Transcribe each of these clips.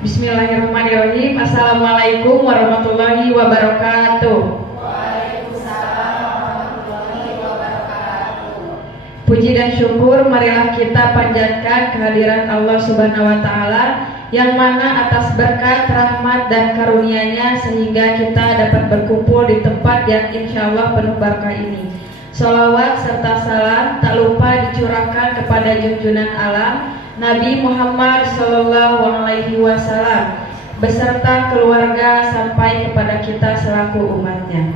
Bismillahirrahmanirrahim. Assalamualaikum warahmatullahi wabarakatuh. Waalaikumsalam warahmatullahi wabarakatuh. Puji dan syukur marilah kita panjatkan kehadiran Allah Subhanahu wa taala yang mana atas berkat, rahmat dan karunia-Nya sehingga kita dapat berkumpul di tempat yang insya Allah penuh berkah ini. Salawat serta salam tak lupa dicurahkan kepada junjungan alam Nabi Muhammad Sallallahu Alaihi Wasallam beserta keluarga sampai kepada kita selaku umatnya.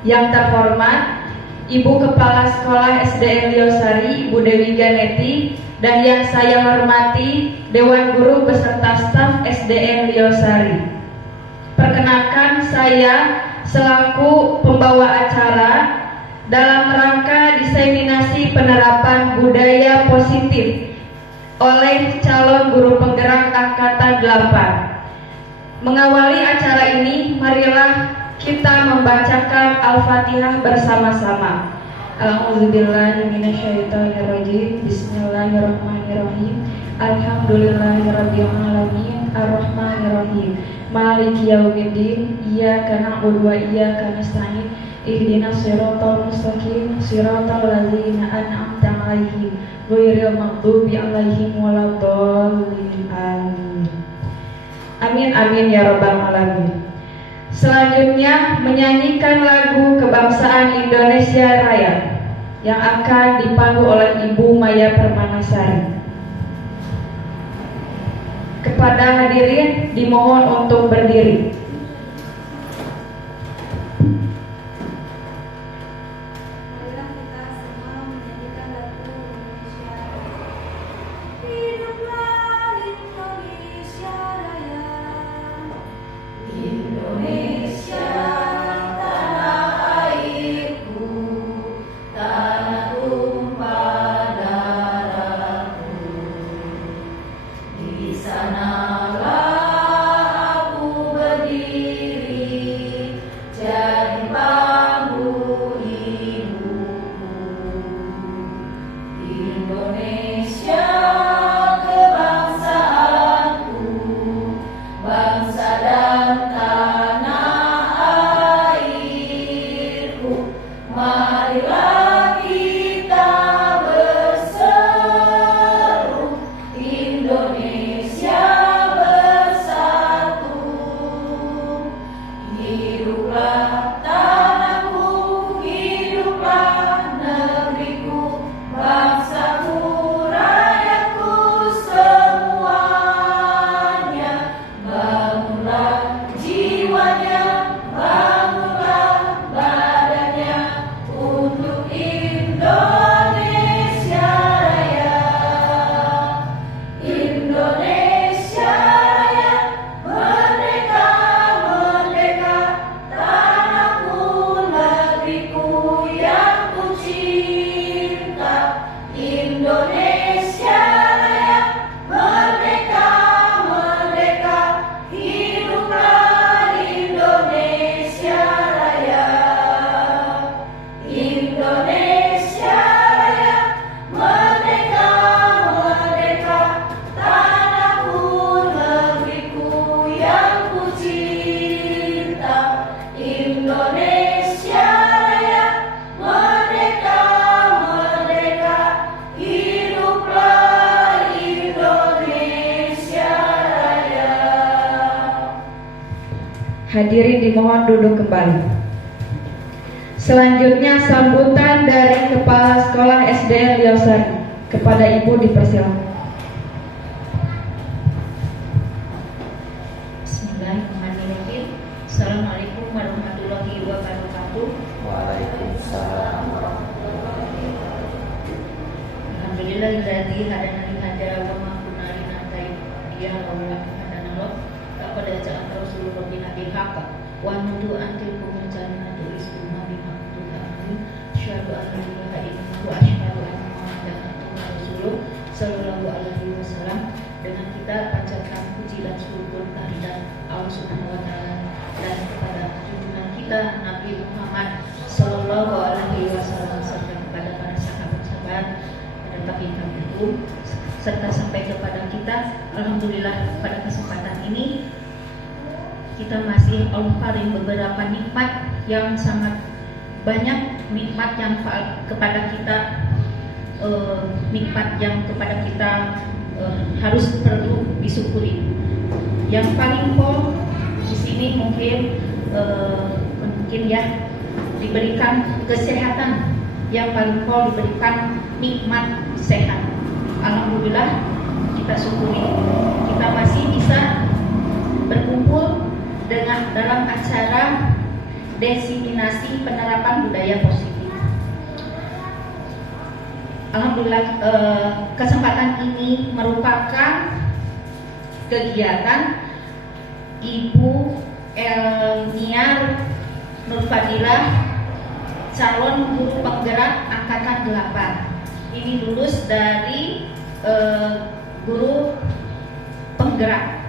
Yang terhormat Ibu Kepala Sekolah SDN Liosari, Ibu Dewi Ganeti, dan yang saya hormati Dewan Guru beserta staf SDN Liosari. Perkenalkan saya selaku pembawa acara dalam rangka diseminasi penerapan budaya positif oleh calon guru penggerak angkatan 8. Mengawali acara ini, marilah kita membacakan Al-Fatihah bersama-sama. A'udzubillahi minasyaitonirrajim. Bismillahirrahmanirrahim. Alhamdulillahirabbil alamin. Arrahmanirrahim. Maliki yaumiddin. Iyyaka na'budu wa iyyaka nasta'in. Ihdinas siratal mustaqim. Siratal ladzina an'amta 'alaihim ghairil maghdubi 'alaihim waladdallin. Amin. Amin amin ya rabbal alamin. Selanjutnya menyanyikan lagu kebangsaan Indonesia Raya yang akan dipandu oleh Ibu Maya Permanasari. Kepada hadirin dimohon untuk berdiri. Hadirin dimohon duduk kembali. Selanjutnya sambutan dari Kepala Sekolah SDN Liosari. Kepada Ibu dipersilakan. Bismillahirrahmanirrahim. Assalamualaikum warahmatullahi wabarakatuh. Waalaikumsalam warahmatullahi wabarakatuh. Alhamdulillahilladzi hadana li hada wa ma kunna linahtadiya laula an hadana Allah. Laqad ja'aka rasulun rabbina bil haqq wa nudu antil kumul jannatu isma bima tu'amin. Asyhadu an la ilaha illallah wa asyhadu anna Muhammadan rasulullah sallallahu alaihi wasallam. Dengan kita panjatkan puji dan syukur kehadirat Allah Subhanahu wa taala dan kepada junjungan kita Nabi Muhammad sallallahu alaihi wasallam serta kepada para sahabat-sahabat pada pagi kami itu serta sampai kepada kita. Alhamdulillah pada kesempatan kita masih Allah paling beberapa nikmat yang sangat banyak, nikmat yang kepada kita, nikmat yang kepada kita harus perlu disyukuri. Yang paling pol di sini mungkin ya diberikan kesehatan, yang paling pol diberikan nikmat sehat. Alhamdulillah kita syukuri, kita masih bisa berkumpul dalam acara diseminasi penerapan budaya positif. Alhamdulillah kesempatan ini merupakan kegiatan Ibu Elniar Nurfadilah, calon guru penggerak angkatan 8. Ini lulus dari guru penggerak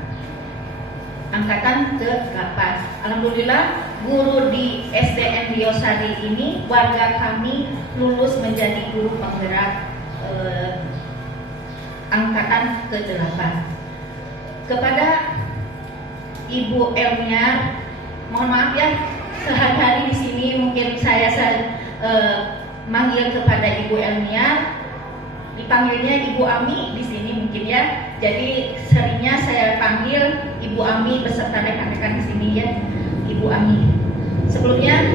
angkatan ke-8. Alhamdulillah guru di SDN Liosari ini warga kami lulus menjadi guru penggerak angkatan ke-8. Kepada Ibu Elniar, mohon maaf ya, sehari-hari di sini mungkin saya manggil kepada Ibu Elniar, dipanggilnya Ibu Ami di sini mungkin ya. Jadi seringnya saya panggil Ibu Ami beserta rekan-rekan di sini ya, Ibu Ami. Sebelumnya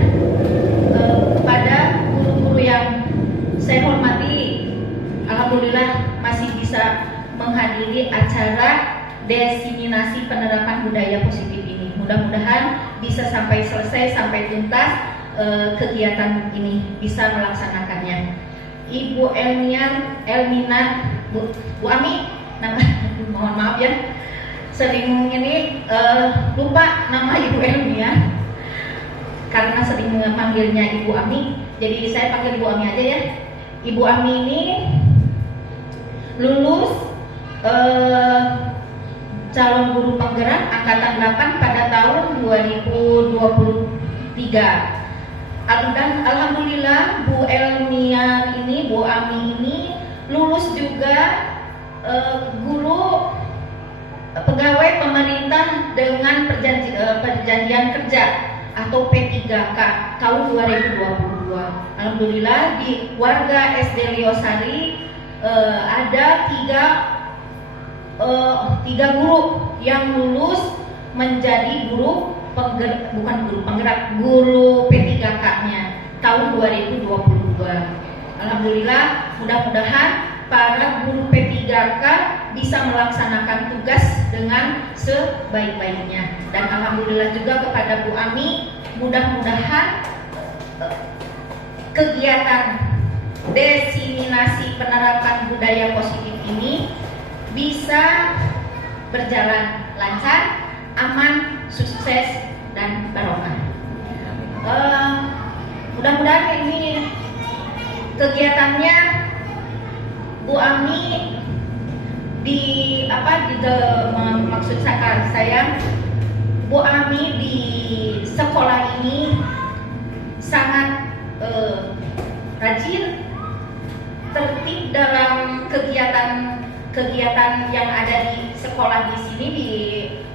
kepada guru-guru yang saya hormati, alhamdulillah masih bisa menghadiri acara diseminasi penerapan budaya positif ini. Mudah-mudahan bisa sampai selesai, sampai tuntas kegiatan ini, bisa melaksanakannya. Ibu Elmina, Bu Ami, mohon maaf ya, sering ini lupa nama Ibu Elmina karena sering memanggilnya Ibu Ami, jadi saya panggil Ibu Ami aja ya. Ibu Ami ini lulus calon guru penggerak angkatan 8 pada tahun 2023. Dan alhamdulillah Bu Elmina ini, Bu Ami ini lulus juga guru pegawai pemerintah dengan perjanjian kerja atau P3K tahun 2022. Alhamdulillah di warga SD Liosari ada tiga guru yang lulus menjadi guru guru P3K-nya tahun 2022. Alhamdulillah, mudah-mudahan para guru P3K bisa melaksanakan tugas dengan sebaik-baiknya. Dan alhamdulillah juga kepada Bu Ami, mudah-mudahan kegiatan diseminasi penerapan budaya positif ini bisa berjalan lancar, aman, sukses, dan barokah. Mudah-mudahan ini kegiatannya Bu Ami maksud saya Bu Ami di sekolah ini sangat rajin, tertib dalam kegiatan yang ada di sekolah di sini di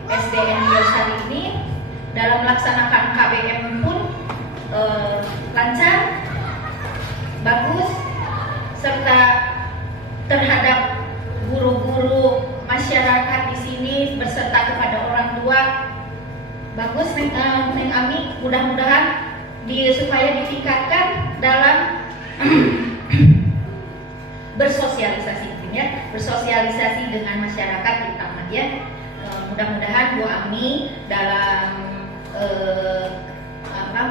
SDN Liosari ini. Dalam melaksanakan KBM pun lancar, bagus, serta terhadap guru-guru masyarakat di sini berserta kepada orang tua bagus. Neng Ami, mudah-mudahan supaya ditingkatkan dalam bersosialisasi dengan masyarakat terutama ya. Mudah-mudahan Bu Ami dalam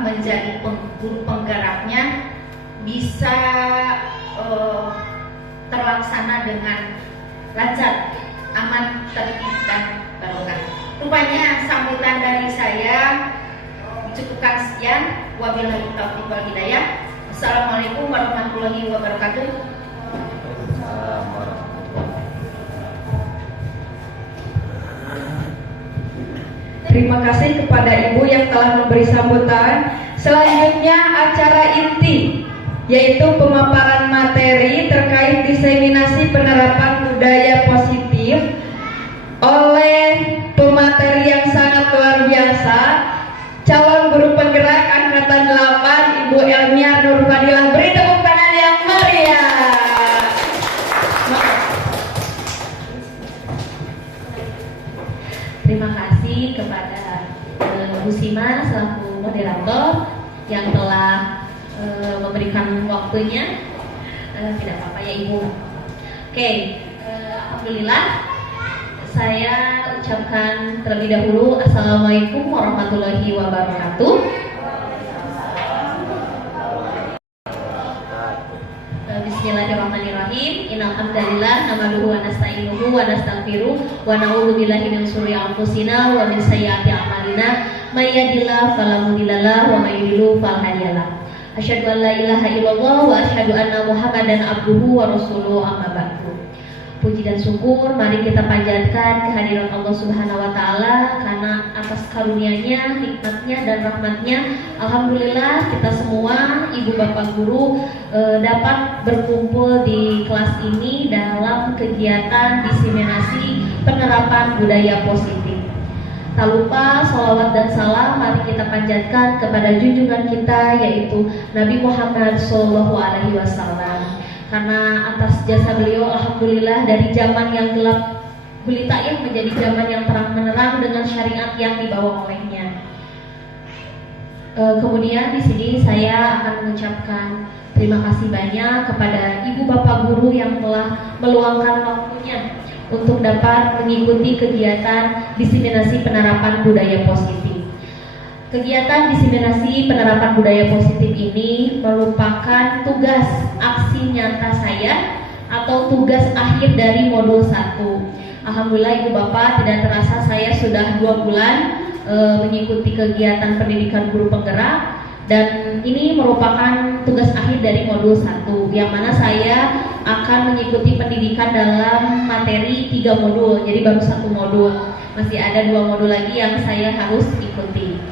menjadi guru penggeraknya bisa terlaksana dengan lancar, aman, tertib, dan barokah. Rupanya sambutan dari saya cukupkan sekian. Wabillahi taufiq wal hidayah. Assalamualaikum warahmatullahi wabarakatuh. Terima kasih kepada Ibu yang telah memberi sambutan. Selanjutnya acara inti, yaitu pemaparan materi terkait diseminasi penerapan budaya positif oleh pemateri yang sangat luar biasa, terima kasih kepada Bu Sima selaku moderator yang telah memberikan waktunya. Tidak apa-apa ya Ibu. Oke, alhamdulillah saya ucapkan terlebih dahulu Assalamualaikum warahmatullahi wabarakatuh. Bismillahirrahmanirrahim. Innal hamdalillah nahmaduhu wa nasta'inuhu wa nastaghfiruh wa na'udzu billahi min shururi anfusina wa min sayyiati a'malina. May yahdihillahu fala mudhillalah wa may yudhlil fala hadiyalah. Asyhadu an la ilaha illallah wa asyhadu anna Muhammadan abduhu wa rasuluhu amma ba'du. Puji dan syukur mari kita panjatkan kehadiran Allah Subhanahu wa taala karena atas karunia-Nya, nikmat-Nya dan rahmat-Nya alhamdulillah kita semua ibu bapak guru dapat berkumpul di kelas ini dalam kegiatan diseminasi penerapan budaya positif. Tak lupa salawat dan salam mari kita panjatkan kepada junjungan kita yaitu Nabi Muhammad SAW. Karena atas jasa beliau alhamdulillah dari zaman yang gelap gulita ya menjadi zaman yang terang menerang dengan syariat yang dibawa olehnya. Kemudian di sini saya akan mengucapkan terima kasih banyak kepada ibu bapak guru yang telah meluangkan waktunya untuk dapat mengikuti kegiatan diseminasi penerapan budaya positif. Kegiatan diseminasi penerapan budaya positif ini merupakan tugas aksi nyata saya atau tugas akhir dari modul 1. Alhamdulillah Ibu Bapak tidak terasa saya sudah 2 bulan mengikuti kegiatan pendidikan guru penggerak dan ini merupakan tugas akhir dari modul 1 yang mana saya akan mengikuti pendidikan dalam materi 3 modul, jadi baru 1 modul, masih ada 2 modul lagi yang saya harus ikuti.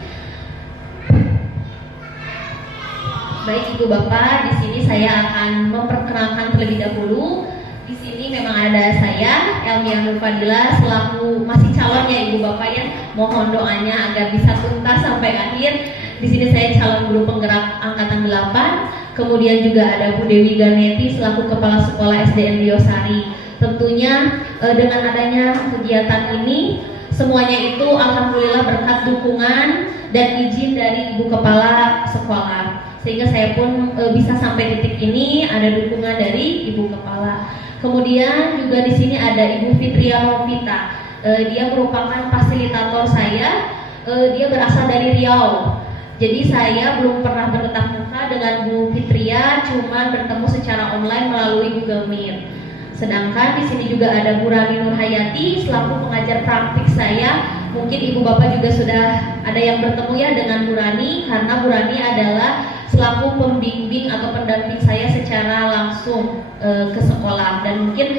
Baik Ibu Bapak, di sini saya akan memperkenalkan terlebih dahulu. Di sini memang ada saya, Elmia Nur Fadila, selaku masih calon ya Ibu Bapak ya. Mohon doanya agar bisa tuntas sampai akhir. Di sini saya calon guru penggerak angkatan 8. Kemudian juga ada Bu Dewi Ganeti selaku kepala sekolah SDN Liosari. Tentunya dengan adanya kegiatan ini semuanya itu alhamdulillah berkat dukungan dan izin dari Ibu Kepala Sekolah. Sehingga saya pun bisa sampai titik ini ada dukungan dari Ibu Kepala. Kemudian juga di sini ada Ibu Fitria Novita. Dia merupakan fasilitator saya. Dia berasal dari Riau. Jadi saya belum pernah bertatap muka dengan Bu Fitria, cuma bertemu secara online melalui Google Meet. Sedangkan di sini juga ada Bu Rani Nurhayati selaku pengajar praktik saya. Mungkin Ibu Bapak juga sudah ada yang bertemu ya dengan Bu Rani, karena Bu Rani adalah selaku pembimbing atau pendamping saya secara langsung ke sekolah, dan mungkin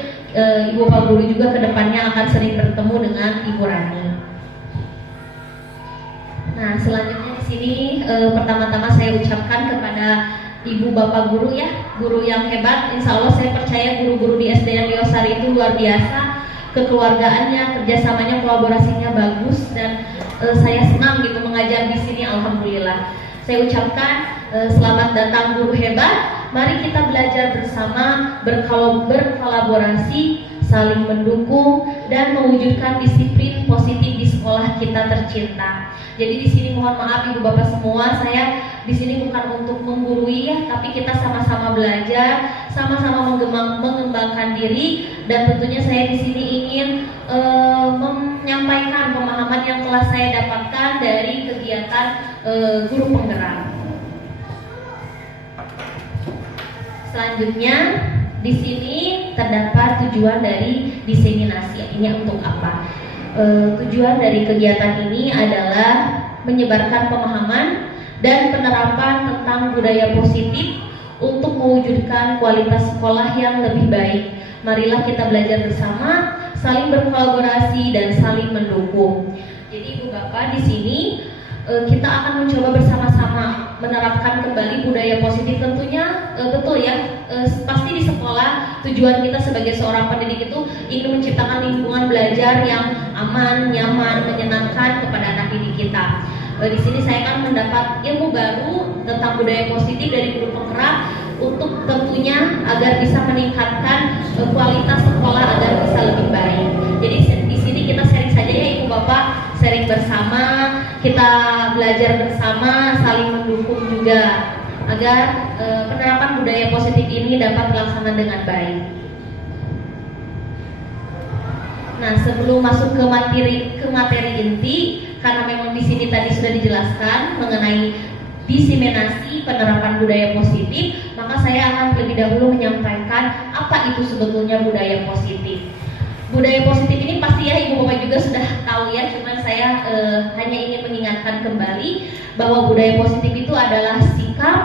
Ibu Bapak Guru juga kedepannya akan sering bertemu dengan Ibu Rani. Nah selanjutnya di sini pertama-tama saya ucapkan kepada Ibu Bapak Guru ya, guru yang hebat. Insya Allah saya percaya guru-guru di SDN Liosari itu luar biasa, kekeluargaannya, kerjasamanya, kolaborasinya bagus, dan saya senang gitu mengajar di sini. Alhamdulillah. Saya ucapkan selamat datang guru hebat. Mari kita belajar bersama, berkolaborasi, saling mendukung dan mewujudkan disiplin positif di sekolah kita tercinta. Jadi di sini mohon maaf Ibu Bapak semua, saya di sini bukan untuk menggurui ya, tapi kita sama-sama belajar, sama-sama mengembangkan diri, dan tentunya saya di sini ingin menyampaikan pemahaman yang telah saya dapatkan dari kegiatan guru penggerak. Selanjutnya di sini terdapat tujuan dari diseminasi. Ini untuk apa? Tujuan dari kegiatan ini adalah menyebarkan pemahaman dan penerapan tentang budaya positif untuk mewujudkan kualitas sekolah yang lebih baik. Marilah kita belajar bersama, saling berkolaborasi dan saling mendukung. Jadi Ibu Bapak di sini kita akan mencoba bersama-sama menerapkan kembali budaya positif. Tentunya betul ya, pasti di sekolah tujuan kita sebagai seorang pendidik itu ingin menciptakan lingkungan belajar yang aman, nyaman, menyenangkan kepada anak didik kita. Di sini saya akan mendapat ilmu baru tentang budaya positif dari guru penggerak untuk tentunya agar bisa meningkatkan kualitas sekolah agar bisa lebih baik. Jadi di sini kita sharing saja ya Ibu Bapak. kita belajar bersama, saling mendukung juga agar penerapan budaya positif ini dapat terlaksana dengan baik. Nah, sebelum masuk ke materi inti, karena memang di sini tadi sudah dijelaskan mengenai diseminasi penerapan budaya positif, maka saya akan terlebih dahulu menyampaikan apa itu sebetulnya budaya positif. Budaya positif ini pasti ya Ibu Bapak juga sudah tahu ya, cuman saya hanya ingin mengingatkan kembali bahwa budaya positif itu adalah sikap,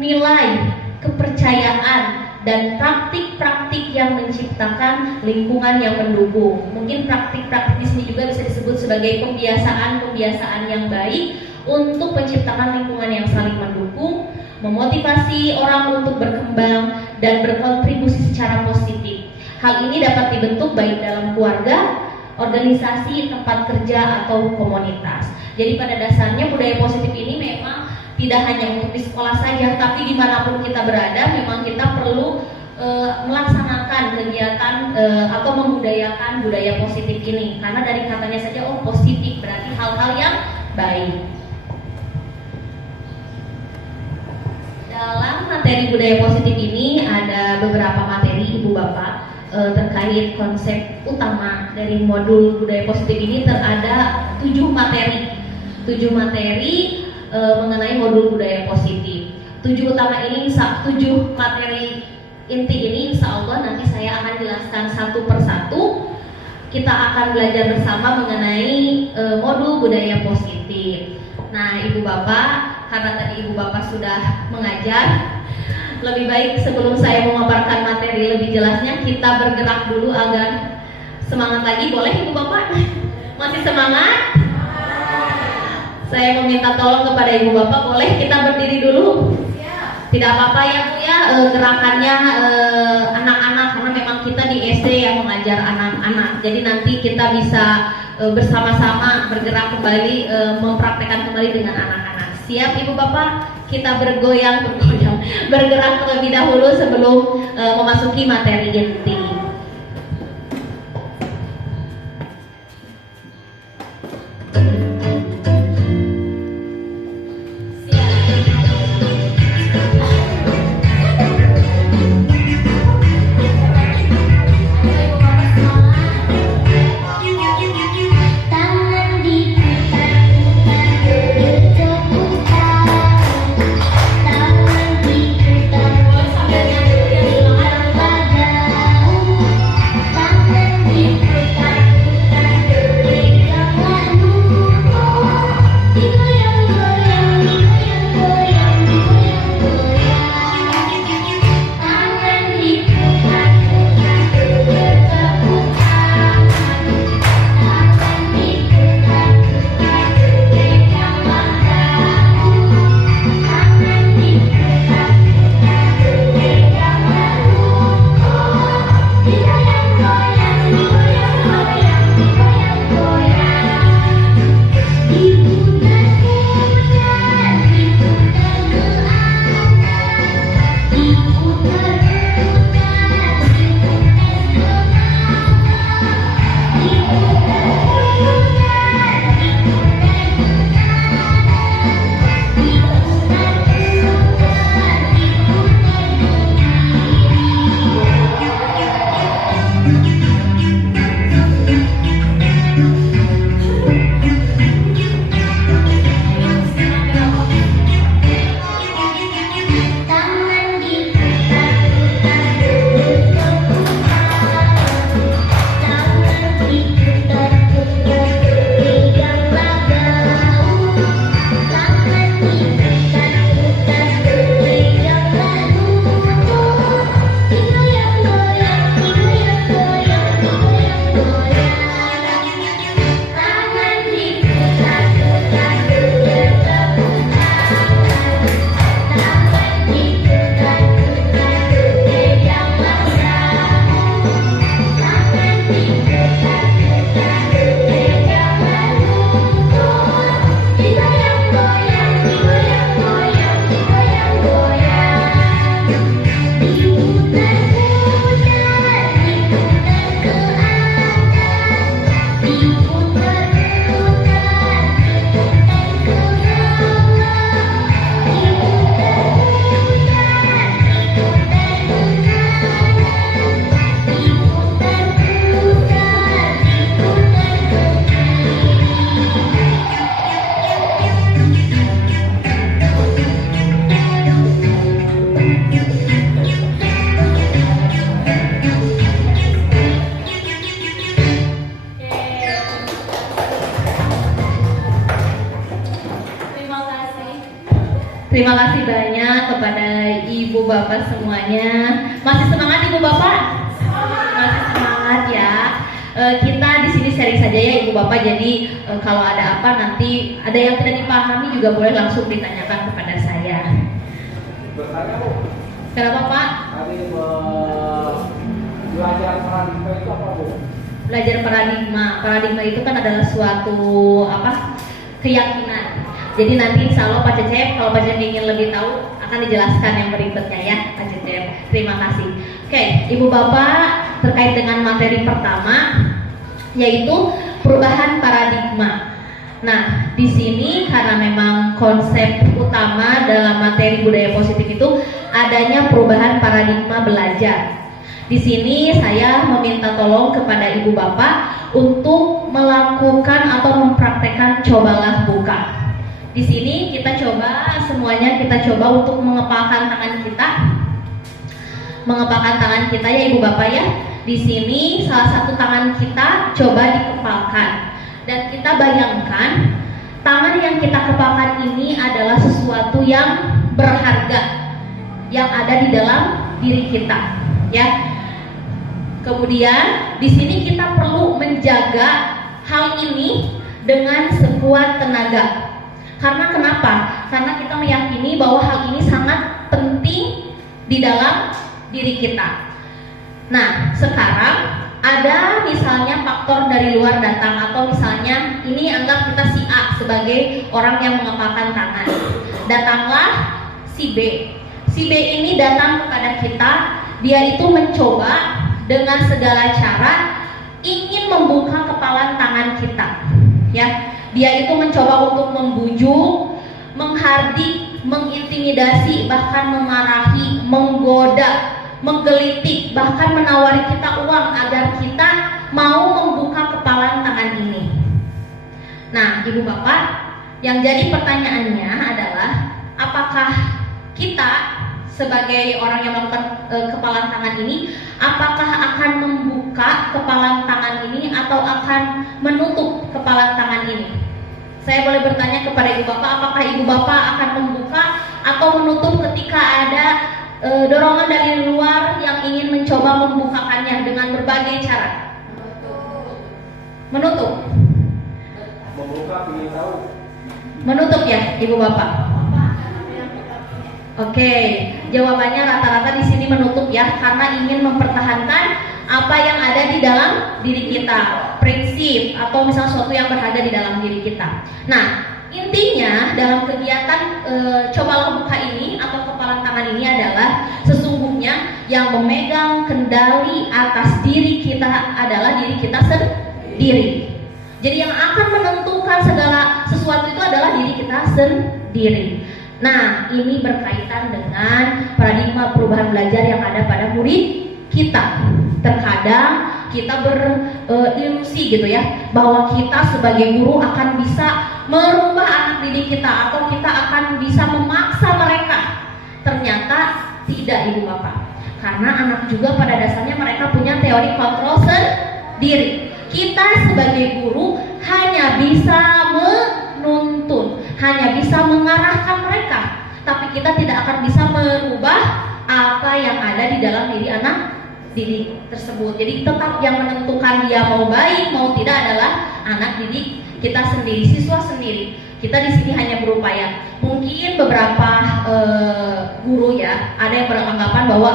nilai, kepercayaan, dan praktik-praktik yang menciptakan lingkungan yang mendukung. Mungkin praktik-praktik di sini juga bisa disebut sebagai pembiasaan-pembiasaan yang baik untuk menciptakan lingkungan yang saling mendukung, memotivasi orang untuk berkembang dan berkontribusi secara positif. Hal ini dapat dibentuk baik dalam keluarga, organisasi, tempat kerja, atau komunitas. Jadi pada dasarnya budaya positif ini memang tidak hanya untuk di sekolah saja, tapi dimanapun kita berada memang kita perlu melaksanakan kegiatan atau membudayakan budaya positif ini. Karena dari katanya saja, oh positif berarti hal-hal yang baik. Dalam materi budaya positif ini ada beberapa materi Ibu Bapak terkait konsep utama dari modul budaya positif ini. Ada 7 materi mengenai modul budaya positif. 7 utama ini, 7 materi inti ini insya Allah nanti saya akan jelaskan satu persatu. Kita akan belajar bersama mengenai modul budaya positif. Nah Ibu Bapak, karena tadi Ibu Bapak sudah mengajar, lebih baik sebelum saya memaparkan materi lebih jelasnya, kita bergerak dulu agar semangat lagi. Boleh Ibu Bapak? Masih semangat? Saya meminta tolong kepada Ibu Bapak, boleh kita berdiri dulu? Tidak apa-apa ya Bu ya, gerakannya anak-anak, karena memang kita di SD yang mengajar anak-anak. Jadi nanti kita bisa bersama-sama bergerak kembali, mempraktekkan kembali dengan anak-anak. Siap Ibu Bapak? Kita bergerak terlebih dahulu sebelum memasuki materi inti. Tangan diputar, sambil nyanyi ya, Terima kasih banyak kepada ibu bapak semuanya. Masih semangat ibu bapak? Masih semangat ya. Kita di sini sharing saja ya ibu bapak. Jadi kalau ada apa nanti ada yang tidak dipahami juga boleh langsung ditanyakan kepada saya. Bertanya Bu. Kenapa Pak? Tadi belajar paradigma itu apa Bu? Belajar paradigma. Paradigma itu kan adalah suatu keyakinan. Jadi nanti insya Allah Pak Cecep, kalau Pak Cecep ingin lebih tahu akan dijelaskan yang berikutnya ya Pak Cecep. Terima kasih. Oke, ibu bapak terkait dengan materi pertama yaitu perubahan paradigma. Nah, di sini karena memang konsep utama dalam materi budaya positif itu adanya perubahan paradigma belajar. Di sini saya meminta tolong kepada ibu bapak untuk melakukan atau mempraktekkan cobalah buka. Di sini kita coba semuanya untuk mengepalkan tangan kita ya ibu bapak ya. Di sini salah satu tangan kita coba dikepalkan dan kita bayangkan tangan yang kita kepalkan ini adalah sesuatu yang berharga yang ada di dalam diri kita ya. Kemudian di sini kita perlu menjaga hal ini dengan sekuat tenaga. Karena kenapa? Karena kita meyakini bahwa hal ini sangat penting di dalam diri kita. Nah, sekarang ada misalnya faktor dari luar datang atau misalnya ini anggap kita si A sebagai orang yang mengepalkan tangan. Datanglah si B. Si B ini datang kepada kita, dia itu mencoba dengan segala cara ingin membuka kepalan tangan kita. Ya. Dia itu mencoba untuk membujuk, menghardik, mengintimidasi, bahkan memarahi, menggoda, menggelitik, bahkan menawari kita uang agar kita mau membuka kepalan tangan ini. Nah, ibu bapak, yang jadi pertanyaannya adalah apakah kita sebagai orang yang melakukan kepalan tangan ini, apakah akan membuka kepalan tangan ini atau akan menutup kepalan tangan ini? Saya boleh bertanya kepada ibu bapak, apakah ibu bapak akan membuka atau menutup ketika ada dorongan dari luar yang ingin mencoba membukakannya dengan berbagai cara? Menutup. Membuka ingin tahu. Menutup ya, ibu bapak. Oke, jawabannya rata-rata di sini menutup ya, karena ingin mempertahankan apa yang ada di dalam diri kita, prinsip atau misalnya sesuatu yang berharga di dalam diri kita. Nah, intinya dalam kegiatan cobalah buka ini atau kepalan tangan ini adalah sesungguhnya yang memegang kendali atas diri kita adalah diri kita sendiri. Jadi yang akan menentukan segala sesuatu itu adalah diri kita sendiri. Nah, ini berkaitan dengan paradigma perubahan belajar yang ada pada murid kita. Terkadang kita berilusi gitu ya, bahwa kita sebagai guru akan bisa merubah anak didik kita atau kita akan bisa memaksa mereka. Ternyata tidak ibu bapak. Karena anak juga pada dasarnya mereka punya teori kontrol sendiri. Kita sebagai guru hanya bisa menuntun, hanya bisa mengarahkan mereka, tapi kita tidak akan bisa merubah apa yang ada di dalam diri anak didik tersebut. Jadi tetap yang menentukan dia mau baik mau tidak adalah anak didik kita sendiri, siswa sendiri. Kita di sini hanya berupaya. Mungkin beberapa guru ya ada yang beranggapan bahwa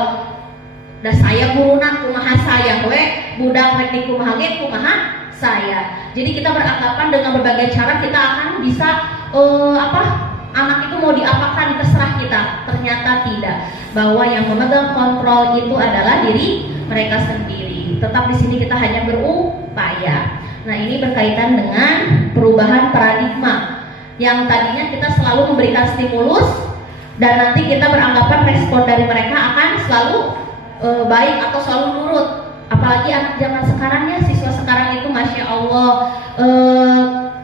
dah saya guru nak kumaha saya we budak teknik kumaha ge kumaha saya. Jadi kita beranggapan dengan berbagai cara kita akan bisa anak itu mau diapakan terserah kita. Ternyata tidak. Bahwa yang memegang kontrol itu adalah diri mereka sendiri. Tetap di sini kita hanya berupaya. Nah, ini berkaitan dengan perubahan paradigma. Yang tadinya kita selalu memberikan stimulus dan nanti kita beranggapan respon dari mereka akan selalu baik atau selalu nurut. Apalagi anak zaman sekarang ya, siswa sekarang itu Masya Allah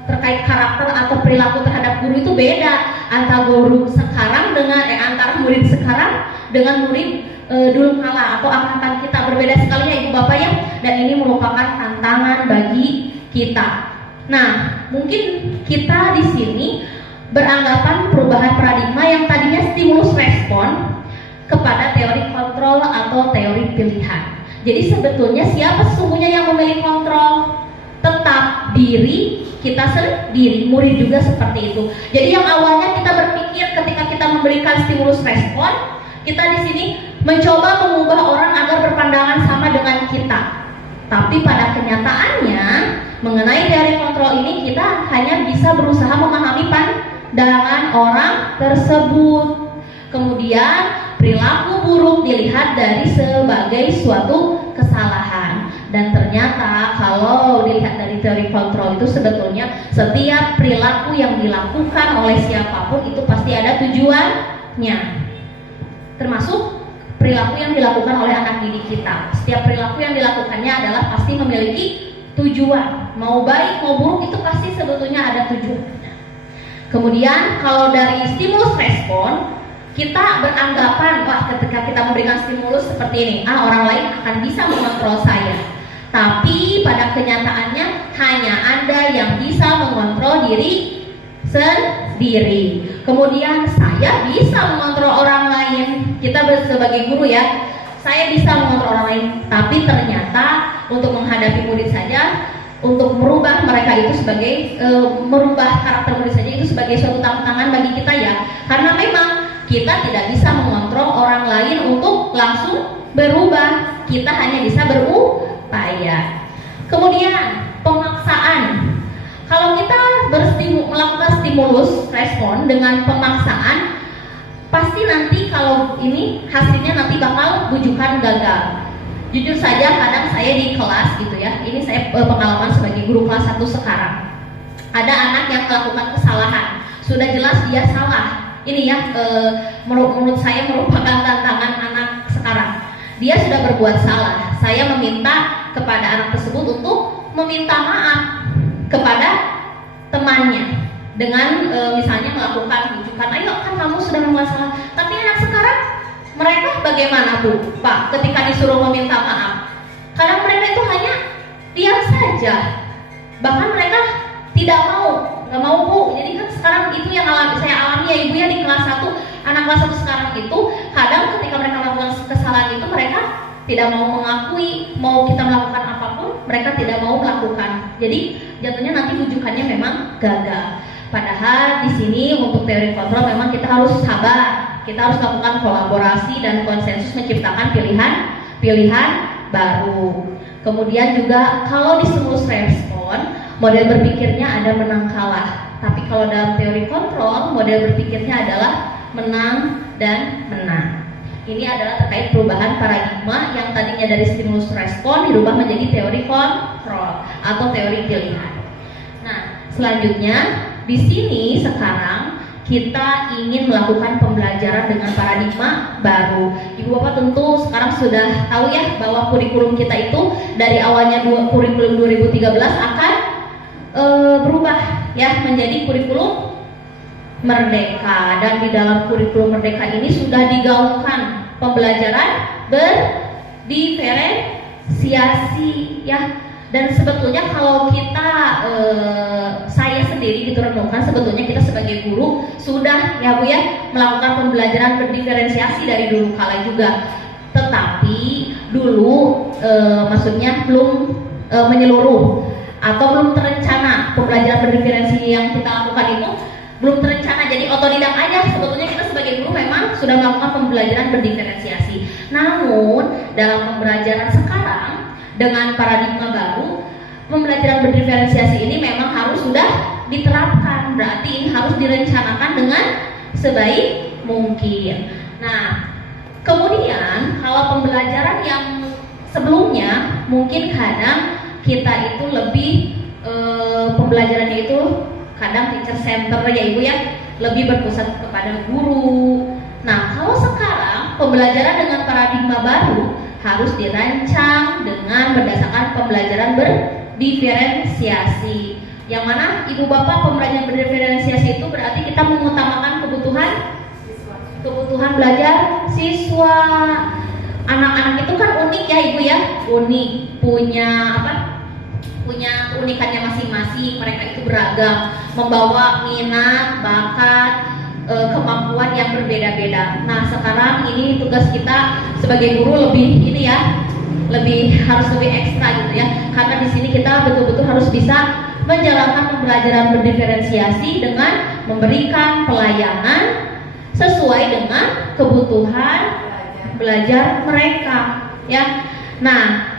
terkait karakter atau perilaku terhadap guru itu beda antara guru sekarang dengan antara murid sekarang dengan murid dulu kala atau angkatan kita. Berbeda sekali ya ibu bapak ya, dan ini merupakan tantangan bagi kita. Nah, mungkin kita di sini beranggapan perubahan paradigma yang tadinya stimulus respon kepada teori kontrol atau teori pilihan. Jadi sebetulnya siapa sesungguhnya yang memilih kontrol? Tetap diri kita sendiri, murid juga seperti itu. Jadi yang awalnya kita berpikir ketika kita memberikan stimulus respon, kita di sini mencoba mengubah orang agar berpandangan sama dengan kita. Tapi pada kenyataannya mengenai teori kontrol ini kita hanya bisa berusaha memahami pandangan orang tersebut. Kemudian perilaku buruk dilihat dari sebagai suatu kesalahan. Dan ternyata kalau dilihat dari teori kontrol itu sebetulnya setiap perilaku yang dilakukan oleh siapapun itu pasti ada tujuannya. Termasuk perilaku yang dilakukan oleh anak didik kita. Setiap perilaku yang dilakukannya adalah pasti memiliki tujuan. Mau baik mau buruk itu pasti sebetulnya ada tujuannya. Kemudian kalau dari stimulus respon, kita beranggapan, wah ketika kita memberikan stimulus seperti ini, orang lain akan bisa mengontrol saya. Tapi pada kenyataannya hanya Anda yang bisa mengontrol diri sendiri. Kemudian saya bisa mengontrol orang lain. Kita sebagai guru ya, saya bisa mengontrol orang lain. Tapi ternyata untuk menghadapi murid saja, untuk merubah mereka itu sebagai merubah karakter murid saja itu sebagai suatu tantangan bagi kita ya. Karena memang kita tidak bisa mengontrol orang lain untuk langsung berubah. Kita hanya bisa berupaya. Kemudian pemaksaan. Kalau kita melakukan stimulus respon dengan pemaksaan, pasti nanti kalau ini hasilnya nanti bakal bujukan gagal. Jujur saja kadang saya di kelas gitu ya, ini saya pengalaman sebagai guru kelas 1 sekarang. Ada anak yang melakukan kesalahan, sudah jelas dia salah. Ini ya menurut saya merupakan tantangan anak sekarang. Dia sudah berbuat salah. Saya meminta kepada anak tersebut untuk meminta maaf kepada temannya dengan misalnya melakukan rujukan, ayo kan kamu sudah membuat salah. Tapi anak sekarang mereka bagaimana Bu, Pak, ketika disuruh meminta maaf? Kadang mereka itu hanya diam saja. Bahkan mereka tidak mau, nggak mau Bu. Jadi kan sekarang itu yang saya alami ya Ibu ya di kelas 1, anak kelas 1 sekarang itu kadang ketika mereka melakukan kesalahan itu mereka tidak mau mengakui, mau kita melakukan apapun mereka tidak mau melakukan. Jadi jatuhnya nanti rujukannya memang gagal. Padahal di sini untuk teori kontrol memang kita harus sabar, kita harus lakukan kolaborasi dan konsensus menciptakan pilihan baru. Kemudian juga kalau di stimulus respon, model berpikirnya ada menang kalah. Tapi kalau dalam teori kontrol, model berpikirnya adalah menang dan menang. Ini adalah terkait perubahan paradigma yang tadinya dari stimulus respon dirubah menjadi teori kontrol atau teori pilihan. Nah, selanjutnya di sini sekarang kita ingin melakukan pembelajaran dengan paradigma baru. Ibu Bapak tentu sekarang sudah tahu ya bahwa kurikulum kita itu dari awalnya kurikulum 2013 akan berubah ya menjadi kurikulum Merdeka, dan di dalam kurikulum Merdeka ini sudah digaungkan pembelajaran berdiferensiasi ya. Dan sebetulnya kalau kita saya sendiri gitu renungkan, sebetulnya kita sebagai guru sudah ya Bu ya melakukan pembelajaran berdiferensiasi dari dulu kala juga. Tetapi dulu maksudnya belum menyeluruh atau belum terencana. Pembelajaran berdiferensi yang kita lakukan itu belum terencana, jadi otodidak aja. Sebetulnya kita sebagai guru memang sudah melakukan pembelajaran berdiferensiasi. Namun dalam pembelajaran sekarang dengan paradigma baru, pembelajaran berdiferensiasi ini memang harus sudah diterapkan. Berarti ini harus direncanakan dengan sebaik mungkin. Nah, kemudian kalau pembelajaran yang sebelumnya mungkin kadang kita itu lebih pembelajarannya itu kadang teacher center ya Ibu ya, lebih berpusat kepada guru. Nah, kalau sekarang pembelajaran dengan paradigma baru harus dirancang dengan berdasarkan pembelajaran berdiferensiasi. Yang mana Ibu Bapak pembelajaran berdiferensiasi itu berarti kita mengutamakan kebutuhan belajar siswa. Anak-anak itu kan unik ya Ibu ya, unik, punya punya keunikannya masing-masing, mereka itu beragam, membawa minat, bakat, kemampuan yang berbeda-beda. Nah, sekarang ini tugas kita sebagai guru lebih ini ya, harus lebih ekstra gitu ya. Karena di sini kita betul-betul harus bisa menjalankan pembelajaran berdiferensiasi dengan memberikan pelayanan sesuai dengan kebutuhan belajar mereka ya. Nah,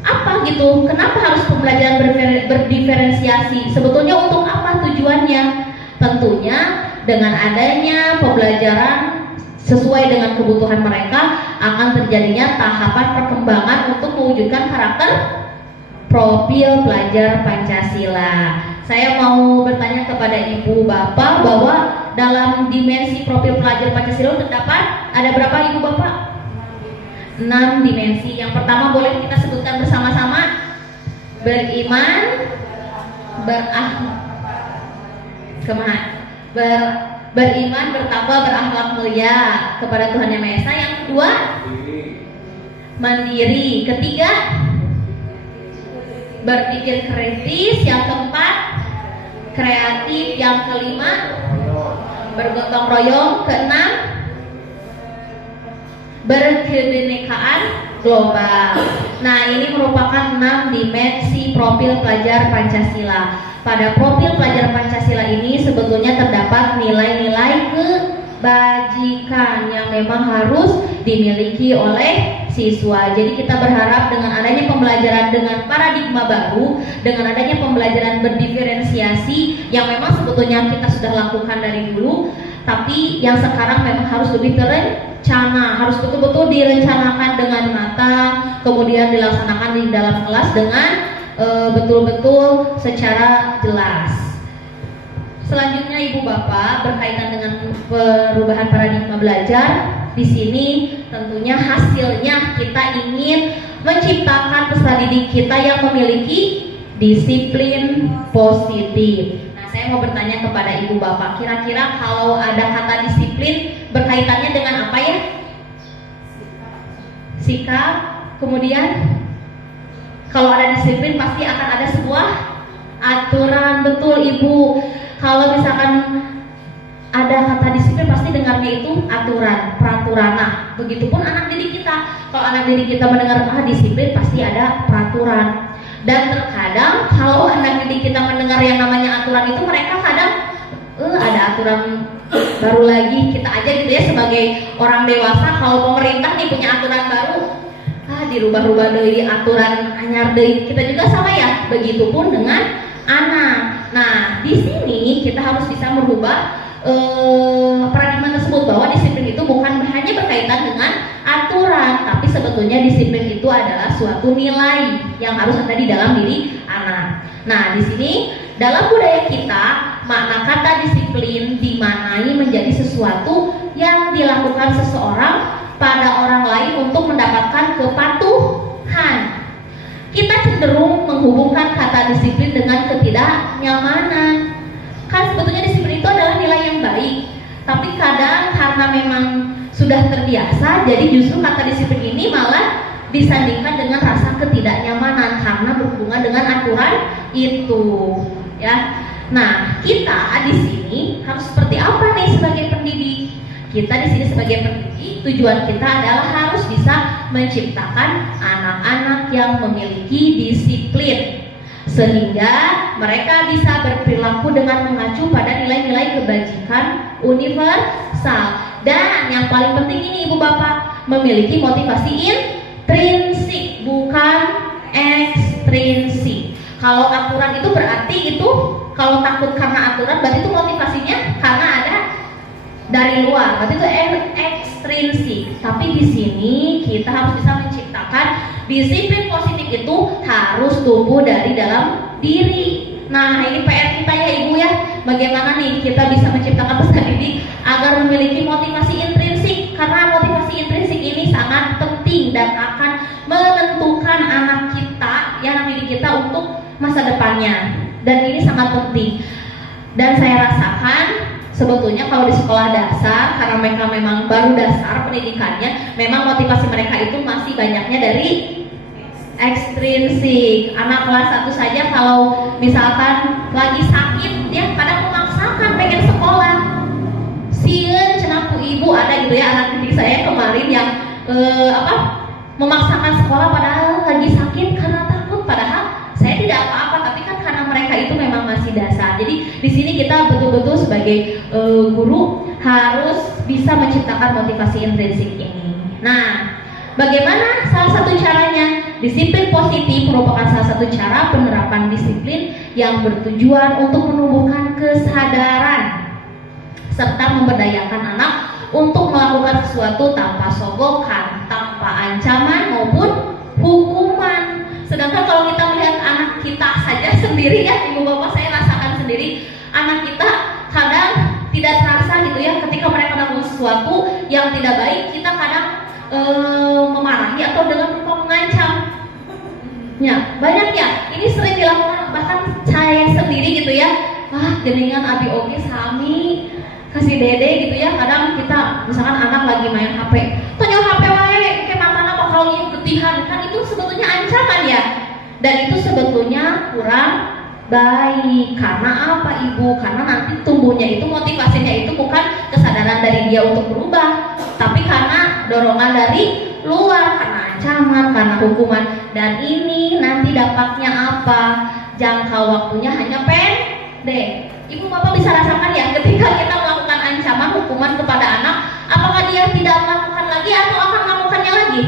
apa gitu? Kenapa harus pembelajaran berdiferensiasi? Sebetulnya untuk apa tujuannya? Tentunya dengan adanya pembelajaran sesuai dengan kebutuhan mereka akan terjadinya tahapan perkembangan untuk mewujudkan karakter profil pelajar Pancasila. Saya mau bertanya kepada Ibu Bapak bahwa dalam dimensi profil pelajar Pancasila terdapat ada berapa Ibu Bapak? 6 dimensi. Yang pertama boleh kita sebutkan bersama-sama. Beriman, beriman, bertakwa, berakhlak mulia kepada Tuhan Yang Maha Esa. Yang kedua, mandiri. Ketiga, berpikir kritis. Yang keempat, kreatif. Yang kelima, bergotong royong. Keenam, berkebinekaan global. Nah, ini merupakan 6 dimensi profil pelajar Pancasila. Pada profil pelajar Pancasila ini sebetulnya terdapat nilai-nilai kebajikan yang memang harus dimiliki oleh siswa. Jadi kita berharap dengan adanya pembelajaran dengan paradigma baru, dengan adanya pembelajaran berdiferensiasi yang memang sebetulnya kita sudah lakukan dari dulu, tapi yang sekarang memang harus lebih terencana, harus betul-betul direncanakan dengan matang, kemudian dilaksanakan di dalam kelas dengan betul-betul secara jelas. Selanjutnya Ibu Bapak, berkaitan dengan perubahan paradigma belajar, di sini tentunya hasilnya kita ingin menciptakan peserta didik kita yang memiliki disiplin positif. Nah, saya mau bertanya kepada Ibu Bapak, kira-kira kalau ada kata disiplin berkaitannya dengan apa ya? Sikap, kemudian kalau ada disiplin pasti akan ada sebuah aturan. Betul Ibu. Kalau misalkan ada kata disiplin pasti dengarnya itu aturan, peraturan. Nah, begitupun anak didik kita. Kalau anak didik kita mendengar disiplin pasti ada peraturan. Dan terkadang kalau anak didik kita mendengar yang namanya aturan itu, mereka kadang ada aturan baru lagi. Kita aja gitu ya sebagai orang dewasa, kalau pemerintah nih punya aturan baru, dirubah-rubah dari aturan anyar dari kita juga sama ya. Begitupun dengan anak. Nah, di sini kita harus bisa merubah paradigma tersebut bahwa disiplin itu bukan hanya berkaitan dengan aturan, tapi sebetulnya disiplin itu adalah suatu nilai yang harus ada di dalam diri anak. Nah, di sini dalam budaya kita makna kata disiplin dimaknai menjadi sesuatu yang dilakukan seseorang pada orang lain untuk mendapatkan kepatuhan. Kita cenderung menghubungkan kata disiplin dengan ketidaknyamanan. Kan sebetulnya disiplin itu adalah nilai yang baik, tapi kadang karena memang sudah terbiasa, jadi justru kata disiplin ini malah disandingkan dengan rasa ketidaknyamanan karena berhubungan dengan aturan itu, ya. Nah, kita di sini harus seperti apa nih sebagai pendidik? Kita di sini sebagai pendidik, tujuan kita adalah harus bisa menciptakan anak-anak yang memiliki disiplin sehingga mereka bisa berperilaku dengan mengacu pada nilai-nilai kebajikan universal. Dan yang paling penting ini Ibu Bapak, memiliki motivasi intrinsik bukan ekstrinsik. Kalau aturan itu berarti itu, kalau takut karena aturan berarti itu motivasinya karena ada dari luar, berarti itu ekstrinsik. Tapi di sini kita harus bisa menciptakan disiplin positif itu harus tumbuh dari dalam diri. Nah, ini PR kita ya Ibu ya. Bagaimana nih kita bisa menciptakan peserta didik agar memiliki motivasi intrinsik, karena motivasi intrinsik ini sangat penting dan akan menentukan anak kita, ya anak didik kita untuk masa depannya. Dan ini sangat penting. Dan saya rasakan sebetulnya kalau di sekolah dasar, karena mereka memang baru dasar pendidikannya, memang motivasi mereka itu masih banyaknya dari ekstrinsik. Anak kelas 1 saja kalau misalkan lagi sakit, dia kadang memaksakan pengen sekolah. Sieun cenah ku ibu, ada gitu ya anak didik saya kemarin yang memaksakan sekolah padahal lagi sakit karena takut, padahal saya tidak apa-apa, tapi kan karena mereka itu memang masih dasar. Jadi di sini kita betul-betul sebagai guru harus bisa menciptakan motivasi intrinsik ini. Nah, bagaimana salah satu caranya? Disiplin positif merupakan salah satu cara penerapan disiplin yang bertujuan untuk menumbuhkan kesadaran serta memberdayakan anak untuk melakukan sesuatu tanpa sogokan, tanpa ancaman maupun hukuman. Sedangkan kalau kita melihat anak kita saja sendiri ya, ibu bapak saya rasakan sendiri, anak kita kadang tidak terasa gitu ya, ketika mereka melakukan sesuatu yang tidak baik, kita kadang memarahi atau dengan rupa mengancam. Ya, banyak ya, ini sering dilakukan bahkan saya sendiri gitu ya. Geningan abi oge sami kasih dede gitu ya. Kadang kita misalkan anak lagi main HP, tanya HP wae ke matana bakal getihan, kan itu sebetulnya ancaman ya. Dan itu sebetulnya kurang baik. Karena apa ibu? Karena nanti tumbuhnya itu, motivasinya itu bukan kesadaran dari dia untuk berubah, tapi karena dorongan dari luar, karena ancaman, karena hukuman. Dan ini nanti dampaknya apa? Jangka waktunya hanya pendek. Ibu bapak bisa rasakan ya, ketika kita melakukan ancaman, hukuman kepada anak, apakah dia tidak melakukan lagi atau akan melakukannya lagi?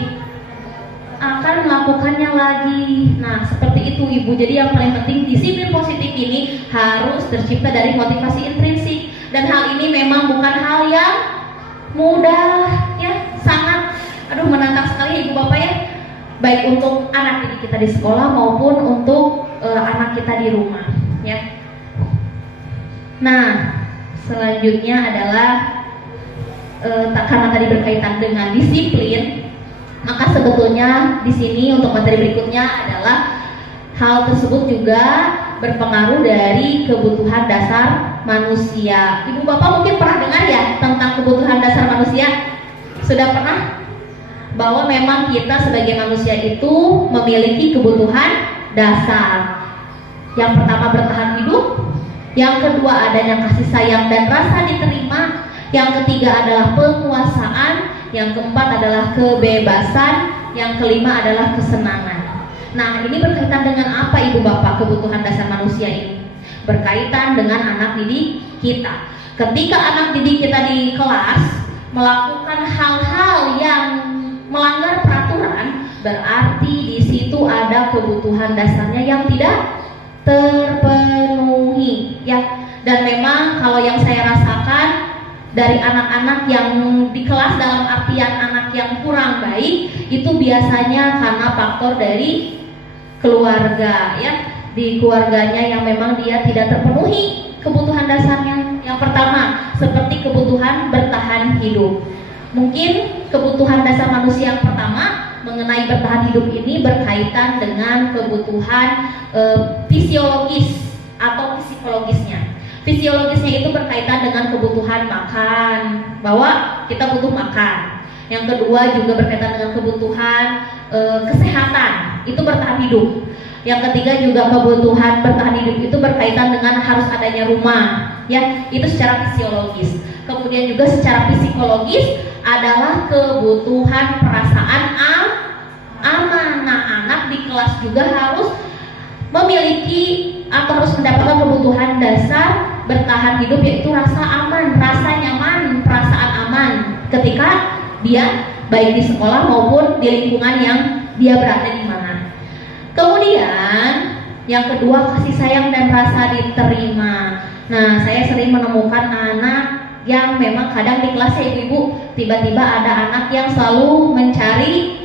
Akan melakukannya lagi. Nah, seperti itu ibu. Jadi yang paling penting, disiplin positif ini harus tercipta dari motivasi intrinsik. Dan hal ini memang bukan hal yang mudah ya, sangat menantang sekali ibu bapak ya, baik untuk anak didik kita di sekolah maupun untuk anak kita di rumah ya. Nah, selanjutnya adalah karena tadi berkaitan dengan disiplin, maka sebetulnya di sini untuk materi berikutnya adalah hal tersebut juga berpengaruh dari kebutuhan dasar manusia. Ibu bapak mungkin pernah dengar ya tentang kebutuhan dasar manusia? Sudah pernah? Bahwa memang kita sebagai manusia itu memiliki kebutuhan dasar. Yang pertama bertahan hidup, yang kedua adanya kasih sayang dan rasa diterima, yang ketiga adalah penguasaan, yang keempat adalah kebebasan, yang kelima adalah kesenangan. Nah, ini berkaitan dengan apa ibu bapak kebutuhan dasar manusia ini? Berkaitan dengan anak didik kita. Ketika anak didik kita di kelas melakukan hal-hal yang melanggar peraturan, berarti di situ ada kebutuhan dasarnya yang tidak terpenuhi ya. Dan memang kalau yang saya rasakan dari anak-anak yang di kelas dalam artian anak yang kurang baik, itu biasanya karena faktor dari keluarga ya. Di keluarganya yang memang dia tidak terpenuhi kebutuhan dasarnya. Yang pertama seperti kebutuhan bertahan hidup. Mungkin kebutuhan dasar manusia yang pertama mengenai bertahan hidup ini berkaitan dengan kebutuhan fisiologis atau psikologisnya. Fisiologisnya itu berkaitan dengan kebutuhan makan, bahwa kita butuh makan. Yang kedua juga berkaitan dengan kebutuhan kesehatan, itu bertahan hidup. Yang ketiga juga kebutuhan bertahan hidup itu berkaitan dengan harus adanya rumah, ya, itu secara fisiologis. Kemudian juga secara psikologis adalah kebutuhan perasaan aman. Nah, anak di kelas juga harus memiliki atau harus mendapatkan kebutuhan dasar bertahan hidup, yaitu rasa aman, rasa nyaman, perasaan aman ketika dia baik di sekolah maupun di lingkungan yang dia berada di mana. Kemudian yang kedua kasih sayang dan rasa diterima. Nah, saya sering menemukan anak yang memang kadang di kelas ya ibu-ibu, tiba-tiba ada anak yang selalu mencari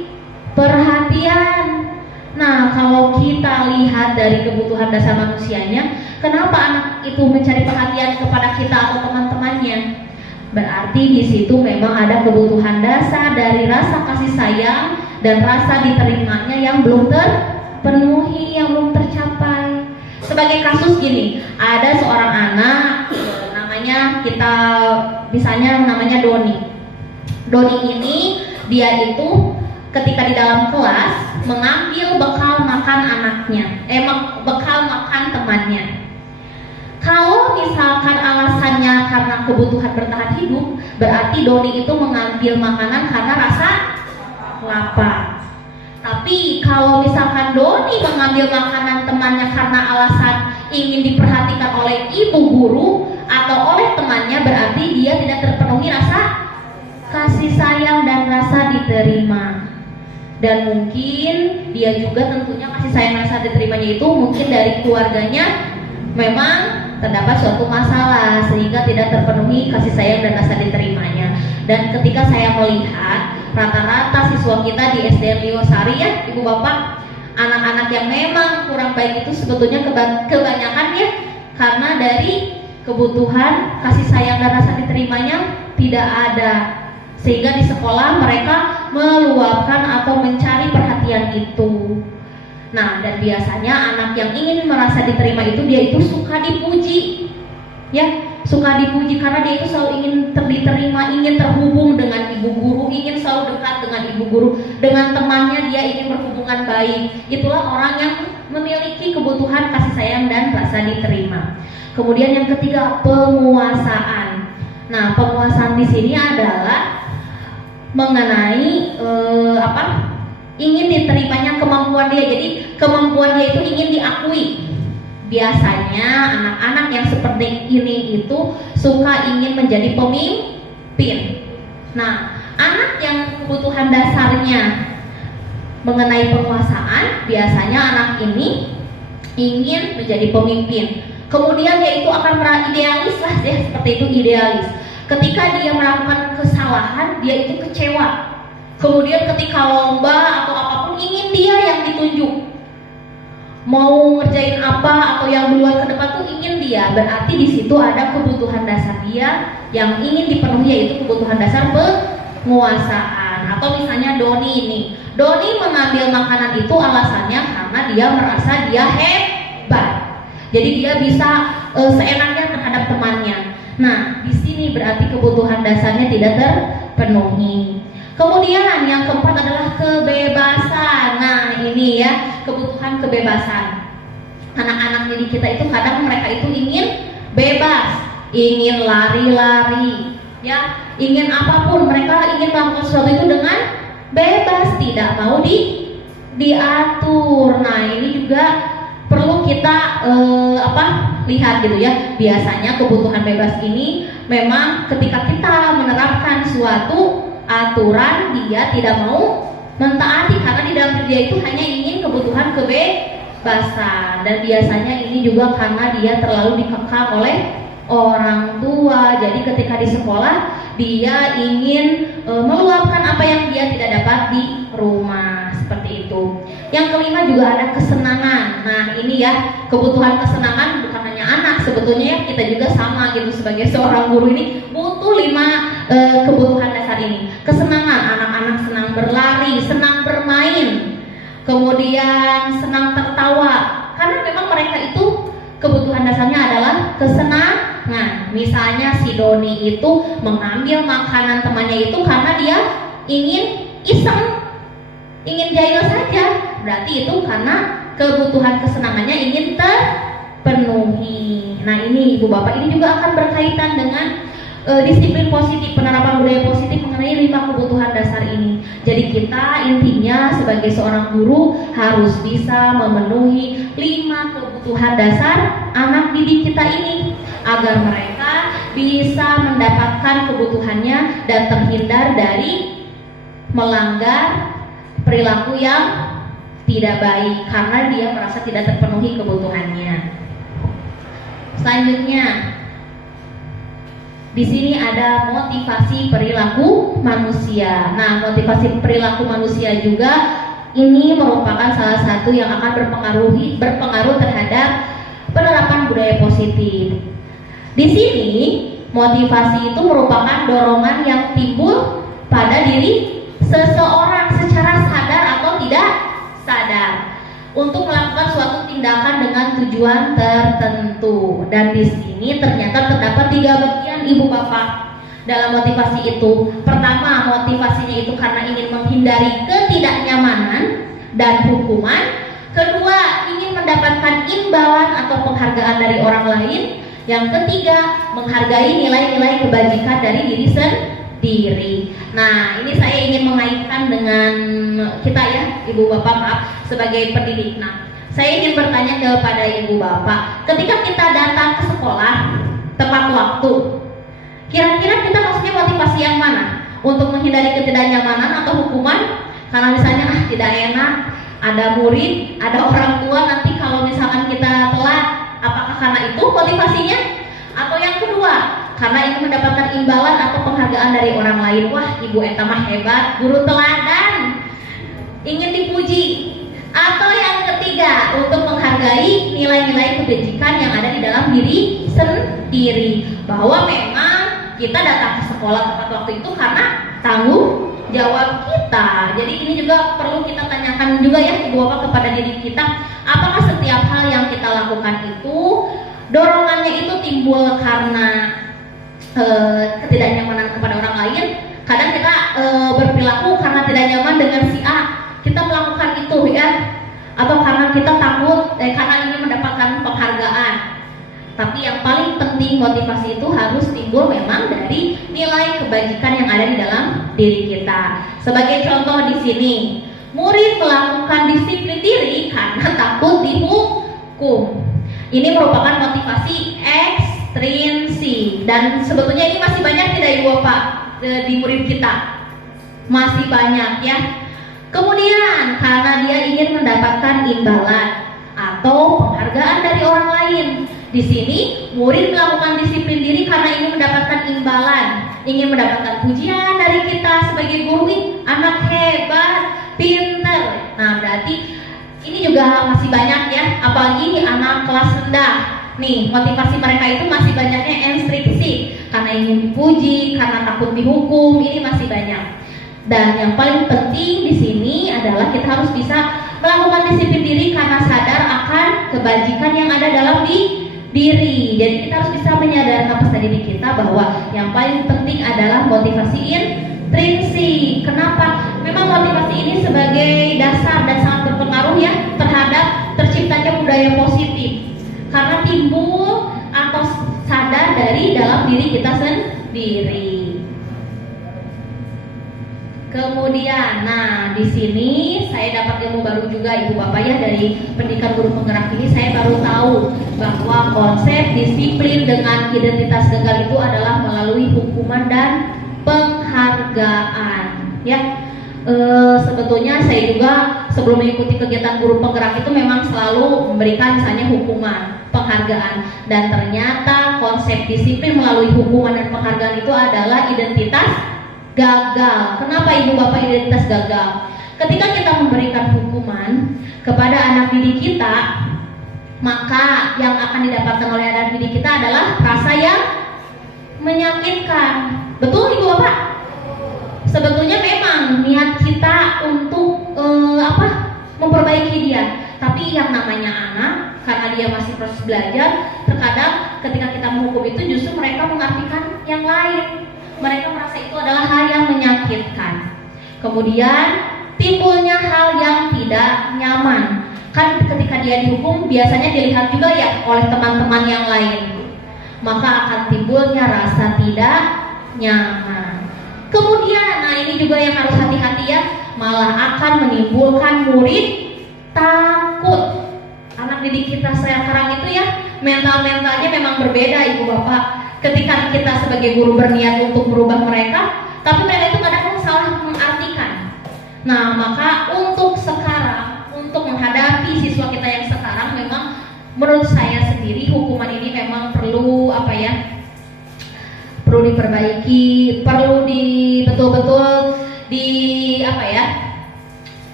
perhatian. Nah, kalau kita lihat dari kebutuhan dasar manusianya, kenapa anak itu mencari perhatian kepada kita atau teman-temannya? Berarti di situ memang ada kebutuhan dasar dari rasa kasih sayang dan rasa diterimanya yang belum terpenuhi, yang belum tercapai. Sebagai kasus gini, ada seorang anak kita misalnya namanya Doni. Doni ini dia itu ketika di dalam kelas mengambil bekal makan anaknya, bekal makan temannya. Kalau misalkan alasannya karena kebutuhan bertahan hidup, berarti Doni itu mengambil makanan karena rasa lapar. Tapi kalau misalkan Doni mengambil makanan temannya karena alasan ingin diperhatikan oleh ibu guru atau oleh temannya, berarti dia tidak terpenuhi rasa kasih sayang dan rasa diterima. Dan mungkin dia juga tentunya kasih sayang dan rasa diterimanya itu mungkin dari keluarganya memang terdapat suatu masalah sehingga tidak terpenuhi kasih sayang dan rasa diterimanya. Dan ketika saya melihat rata-rata siswa kita di SDN Liosari ya Ibu Bapak, anak-anak yang memang kurang baik itu sebetulnya kebanyakan ya karena dari kebutuhan kasih sayang dan rasa diterimanya tidak ada, sehingga di sekolah mereka meluapkan atau mencari perhatian itu. Nah, dan biasanya anak yang ingin merasa diterima itu dia itu suka dipuji, ya, suka dipuji karena dia itu selalu ingin diterima, ingin terhubung dengan ibu guru, ingin selalu dekat dengan ibu guru, dengan temannya dia ingin berhubungan baik. Itulah orang yang memiliki kebutuhan kasih sayang dan rasa diterima. Kemudian yang ketiga, penguasaan. Nah, penguasaan di sini adalah mengenai ingin diterimanya kemampuan dia. Jadi kemampuan dia itu ingin diakui. Biasanya anak-anak yang seperti ini itu suka ingin menjadi pemimpin. Nah, anak yang kebutuhan dasarnya mengenai penguasaan, biasanya anak ini ingin menjadi pemimpin. Kemudian dia itu akan idealis lah ya, seperti itu, idealis. Ketika dia melakukan kesalahan, dia itu kecewa. Kemudian ketika lomba atau apapun ingin dia yang ditunjuk. Mau ngerjain apa atau yang duluan ke depan tuh ingin dia. Berarti di situ ada kebutuhan dasar dia yang ingin dipenuhi, yaitu kebutuhan dasar penguasaan. Atau misalnya Doni ini. Doni mengambil makanan itu alasannya karena dia merasa dia hebat. Jadi dia bisa seenaknya terhadap temannya. Nah, di sini berarti kebutuhan dasarnya tidak terpenuhi. Kemudian yang keempat adalah kebebasan. Nah, ini ya, kebutuhan kebebasan. Anak-anak didik kita itu kadang mereka itu ingin bebas, ingin lari-lari, ya, ingin apapun. Mereka ingin melakukan sesuatu itu dengan bebas, tidak mau diatur. Nah, ini juga perlu kita lihat gitu ya. Biasanya kebutuhan bebas ini memang ketika kita menerapkan suatu aturan, dia tidak mau mentaati karena di dalam diri dia itu hanya ingin kebutuhan kebebasan. Dan biasanya ini juga karena dia terlalu dikekang oleh orang tua. Jadi ketika di sekolah dia ingin meluapkan apa yang dia tidak dapat di rumah, seperti itu. Yang kelima juga ada kesenangan. Nah, ini ya, kebutuhan kesenangan bukan hanya anak, sebetulnya ya kita juga sama gitu, sebagai seorang guru ini butuh 5 kebutuhan dasar ini. Kesenangan, anak-anak senang berlari, senang bermain, kemudian senang tertawa, karena memang mereka itu kebutuhan dasarnya adalah kesenangan. Misalnya si Doni itu mengambil makanan temannya itu karena dia ingin iseng, ingin jahil saja. Berarti itu karena kebutuhan kesenangannya ingin terpenuhi. Nah, ini Ibu Bapak, ini juga akan berkaitan dengan disiplin positif, penerapan budaya positif mengenai 5 kebutuhan dasar ini. Jadi kita intinya sebagai seorang guru harus bisa memenuhi 5 kebutuhan dasar anak didik kita ini, agar mereka bisa mendapatkan kebutuhannya dan terhindar dari melanggar perilaku yang tidak baik karena dia merasa tidak terpenuhi kebutuhannya. Selanjutnya, di sini ada motivasi perilaku manusia. Nah, motivasi perilaku manusia juga ini merupakan salah satu yang akan berpengaruh terhadap penerapan budaya positif. Di sini, motivasi itu merupakan dorongan yang timbul pada diri seseorang secara sadar atau tidak sadar untuk melakukan suatu tindakan dengan tujuan tertentu. Dan di sini ternyata terdapat 3 bagian Ibu Bapak dalam motivasi itu. Pertama, motivasinya itu karena ingin menghindari ketidaknyamanan dan hukuman. Kedua, ingin mendapatkan imbalan atau penghargaan dari orang lain. Yang ketiga, menghargai nilai-nilai kebajikan dari diri sendiri. Nah, ini saya ingin mengaitkan dengan kita ya, Ibu Bapak, maaf, sebagai pendidik. Nah, saya ingin bertanya kepada Ibu Bapak, ketika kita datang ke sekolah tepat waktu, kira-kira kita maksudnya motivasi yang mana? Untuk menghindari ketidaknyamanan atau hukuman? Karena misalnya tidak enak, ada murid, ada orang tua, nanti kalau misalkan kita telat, apakah karena itu motivasinya? Atau yang kedua, karena ingin mendapatkan imbalan atau penghargaan dari orang lain. Wah, Ibu Eta mah hebat, guru teladan, ingin dipuji. Atau yang ketiga, untuk menghargai nilai-nilai kebajikan yang ada di dalam diri sendiri, bahwa memang kita datang ke sekolah tepat waktu itu karena tanggung jawab kita. Jadi ini juga perlu kita tanyakan juga ya Ibu Bapak kepada diri kita, apakah setiap hal yang kita lakukan itu dorongannya itu timbul karena ketidaknyamanan kepada orang lain. Kadang kita berperilaku karena tidak nyaman dengan si A, kita melakukan itu ya, atau karena kita takut karena ingin mendapatkan penghargaan. Tapi yang paling penting, motivasi itu harus timbul memang dari nilai kebajikan yang ada di dalam diri kita. Sebagai contoh di sini, murid melakukan disiplin diri karena takut dihukum. Ini merupakan motivasi ekstrinsik, dan sebetulnya ini masih banyak tidak Ibu Bapak di murid kita, masih banyak ya. Kemudian karena dia ingin mendapatkan imbalan atau penghargaan dari orang lain. Di sini murid melakukan disiplin diri karena ingin mendapatkan imbalan, ingin mendapatkan pujian dari kita sebagai guru, anak hebat, pintar. Nah, berarti ini juga masih banyak ya, apalagi anak kelas rendah. Nih, motivasi mereka itu masih banyaknya ekstrinsik, karena ingin dipuji, karena takut dihukum, ini masih banyak. Dan yang paling penting di sini adalah kita harus bisa melakukan disiplin diri karena sadar akan kebajikan yang ada dalam diri. Jadi kita harus bisa menyadarkan pada diri kita bahwa yang paling penting adalah motivasi intrinsik. Kenapa? Memang motivasi ini sebagai dasar dan sangat berpengaruh ya terhadap terciptanya budaya positif, karena timbul atau sadar dari dalam diri kita sendiri. Kemudian, nah di sini saya dapat ilmu baru juga Ibu Bapak ya, dari pendidikan guru penggerak ini saya baru tahu bahwa konsep disiplin dengan identitas gagal itu adalah melalui hukuman dan penghargaan ya. Sebetulnya saya juga sebelum mengikuti kegiatan guru penggerak itu memang selalu memberikan misalnya hukuman, penghargaan, dan ternyata konsep disiplin melalui hukuman dan penghargaan itu adalah identitas gagal. Kenapa Ibu Bapak identitas gagal? Ketika kita memberikan hukuman kepada anak didik kita, maka yang akan didapatkan oleh anak didik kita adalah rasa yang menyakitkan. Betul Ibu Bapak? Sebetulnya memang niat kita untuk memperbaiki dia, tapi yang namanya anak, karena dia masih proses belajar, terkadang ketika kita menghukum itu justru mereka mengartikan yang lain. Mereka merasa itu adalah hal yang menyakitkan. Kemudian timbulnya hal yang tidak nyaman. Kan ketika dia dihukum biasanya dilihat juga ya oleh teman-teman yang lain. Maka akan timbulnya rasa tidak nyaman. Kemudian, nah ini juga yang harus hati-hati ya, malah akan menimbulkan murid takut. Anak didik kita sekarang itu ya mental-mentalnya memang berbeda Ibu Bapak. Ketika kita sebagai guru berniat untuk merubah mereka, tapi mereka itu kadang salah mengartikan. Nah, maka untuk sekarang, untuk menghadapi siswa kita yang sekarang, memang menurut saya sendiri hukuman ini memang perlu perlu diperbaiki, perlu betul-betul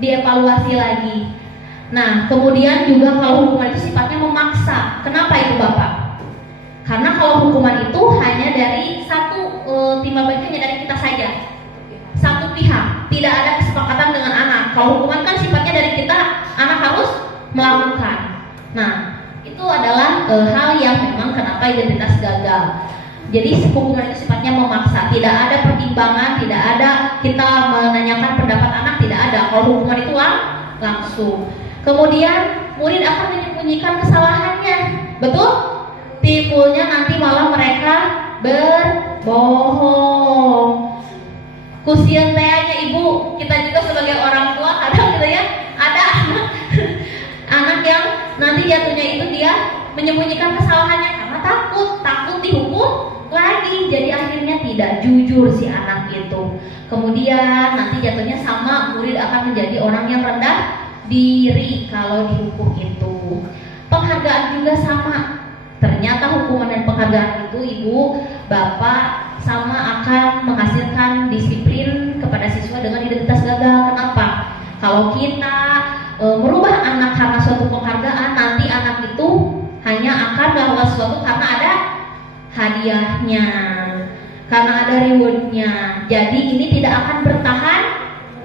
dievaluasi lagi. Nah, kemudian juga kalau hukuman itu sifatnya memaksa. Kenapa itu Bapak? Karena kalau hukuman itu hanya dari satu timbal balik hanya dari kita saja, satu pihak, tidak ada kesepakatan dengan anak. Kalau hukuman kan sifatnya dari kita, anak harus melakukan. Nah, itu adalah hal yang memang kenapa identitas gagal. Jadi hukuman itu sifatnya memaksa, tidak ada pertimbangan, tidak ada kita menanyakan pendapat anak, tidak ada. Kalau hukuman itu langsung. Kemudian murid akan menyembunyikan kesalahannya, betul? Timbulnya nanti malah mereka berbohong. Kusieun tehnya ibu, kita juga sebagai orang tua kadang gitu ya, ada anak yang nanti jatuhnya itu dia menyembunyikan kesalahannya karena takut dihukum lagi, jadi akhirnya tidak jujur si anak itu. Kemudian nanti jatuhnya sama, murid akan menjadi orang yang rendah diri kalau dihukum itu. Penghargaan juga sama. Ternyata hukuman dan penghargaan itu ibu, bapak sama akan menghasilkan disiplin kepada siswa dengan identitas gagal. Kenapa? Kalau kita merubah anak karena suatu penghargaan, nanti anak itu hanya akan melakukan sesuatu karena ada hadiahnya, karena ada rewardnya. Jadi ini tidak akan bertahan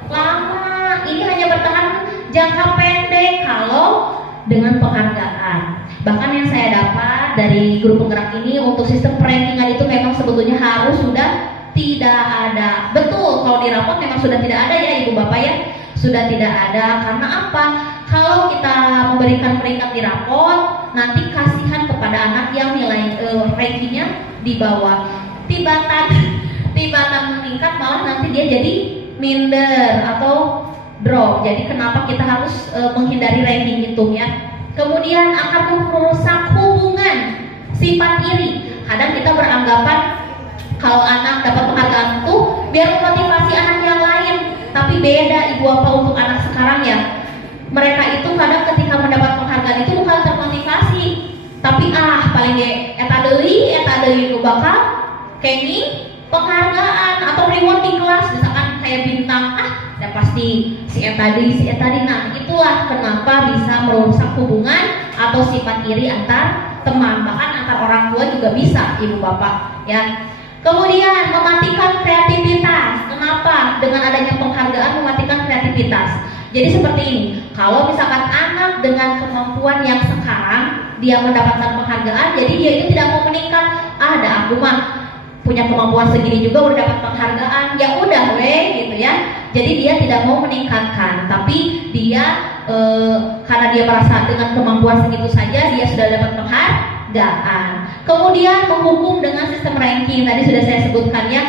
lama, ini hanya bertahan jangka pendek kalau dengan penghargaan. Bahkan yang saya dapat dari guru penggerak ini, untuk sistem perankingan itu memang sebetulnya harus sudah tidak ada. Betul, kalau di rapot memang sudah tidak ada ya ibu bapak ya, sudah tidak ada. Karena apa? Kalau kita memberikan peringkat di rapot, nanti kasihan kepada anak yang nilai rankingnya di bawah. Tibatan meningkat malah nanti dia jadi minder atau drop. Jadi kenapa kita harus menghindari ranking itu ya? Kemudian akan merusak hubungan, sifat iri. Kadang kita beranggapan kalau anak dapat penghargaan itu biar memotivasi anak yang lain, tapi beda ibu bapak untuk anak sekarang ya. Mereka itu kadang ketika mendapat penghargaan itu bukan termotivasi, tapi paling eta deui ku bakal kengi penghargaan atau reward di kelas, misalkan kayak bintang, dan pasti si eta deui. Nah, itulah kenapa bisa merusak hubungan atau sifat iri antar teman, bahkan antar orang tua juga bisa ibu bapak ya. Kemudian mematikan kreativitas. Kenapa? Dengan adanya penghargaan mematikan kreativitas. Jadi seperti ini, kalau misalkan anak dengan kemampuan yang sekarang dia mendapatkan penghargaan, jadi dia itu tidak mau meningkat. Ada aku mah punya kemampuan segini juga udah dapat penghargaan, ya udah gitu ya. Jadi dia tidak mau meningkatkan, tapi dia karena dia merasa dengan kemampuan segitu saja dia sudah dapat penghargaan. Kemudian menghukum dengan sistem ranking, tadi sudah saya sebutkan ya.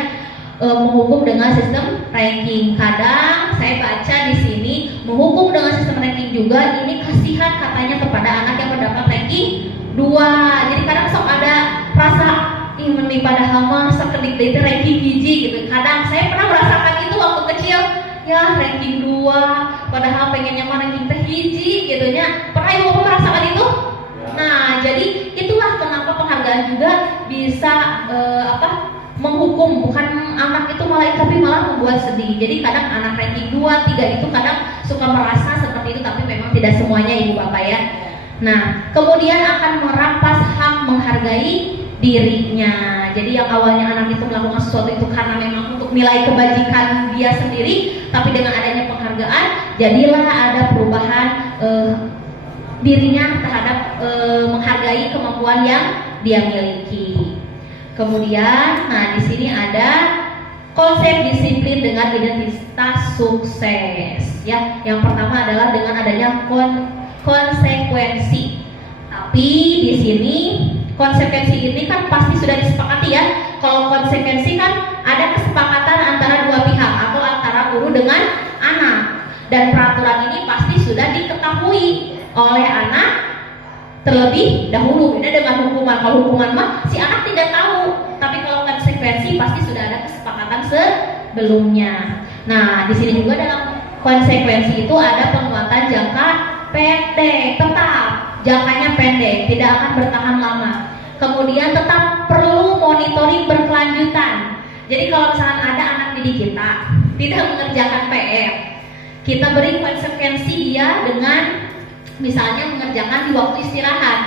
Menghukum dengan sistem ranking. Kadang saya baca di sini menghukum dengan sistem ranking juga, ini kasihan katanya kepada anak yang mendapat ranking 2. Jadi kadang sok ada rasa ini padahal mah sekedik itu ranking hiji gitu. Kadang saya pernah merasakan itu waktu kecil, ya ranking 2 padahal pengennya mah ranking teh hiji gitu nya. Pernah ibu merasakan itu? Nah, jadi itulah kenapa penghargaan juga bisa menghukum, bukan anak itu malah tapi malah membuat sedih. Jadi kadang anak ranking 2, 3 itu kadang suka merasa seperti itu, tapi memang tidak semuanya ibu bapak ya. Nah, kemudian akan merampas hak menghargai dirinya. Jadi yang awalnya anak itu melakukan sesuatu itu karena memang untuk nilai kebajikan dia sendiri, tapi dengan adanya penghargaan, jadilah ada perubahan dirinya terhadap menghargai kemampuan yang dia miliki. Kemudian, nah di sini ada konsep disiplin dengan identitas sukses. Ya, yang pertama adalah dengan adanya konsekuensi. Tapi di sini konsekuensi ini kan pasti sudah disepakati ya. Kalau konsekuensi kan ada kesepakatan antara dua pihak atau antara guru dengan anak. Dan peraturan ini pasti sudah diketahui oleh anak terlebih dahulu. Beda dengan hukuman. Kalau hukuman mah si anak tidak tahu, tapi kalau konsekuensi pasti sudah ada kesepakatan sebelumnya. Nah, di sini juga dalam konsekuensi itu ada penguatan jangka pendek, tetap jangkanya pendek, tidak akan bertahan lama. Kemudian tetap perlu monitoring berkelanjutan. Jadi kalau misalkan ada anak didik kita tidak mengerjakan PR, kita beri konsekuensi dia dengan misalnya mengerjakan di waktu istirahat.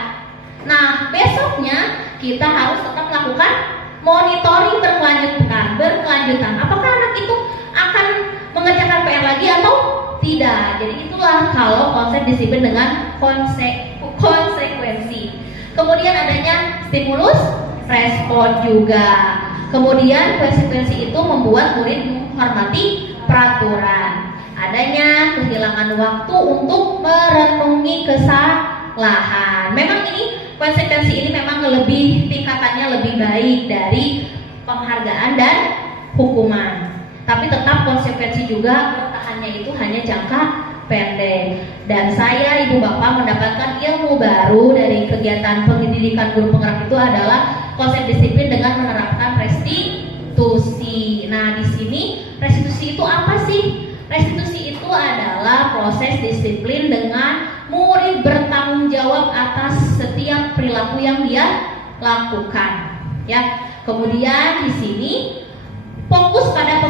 Nah, besoknya kita harus tetap melakukan monitoring berkelanjutan. Apakah anak itu akan mengerjakan PR lagi atau tidak? Jadi itulah kalau konsep disiplin dengan konsekuensi. Kemudian adanya stimulus respon juga. Kemudian konsekuensi itu membuat murid menghormati peraturan. Adanya kehilangan waktu untuk merenungi kesalahan. Memang ini konsekuensi ini memang lebih tingkatannya lebih baik dari penghargaan dan hukuman. Tapi tetap konsekuensi juga bertahannya itu hanya jangka pendek. Dan saya Ibu Bapak mendapatkan ilmu baru dari kegiatan pendidikan guru penggerak itu adalah konsep disiplin dengan menerapkan restitusi. Nah, di sini restitusi itu apa sih? Restitusi itu adalah proses disiplin dengan murid bertanggung jawab atas setiap perilaku yang dia lakukan. Ya. Kemudian di sini fokus pada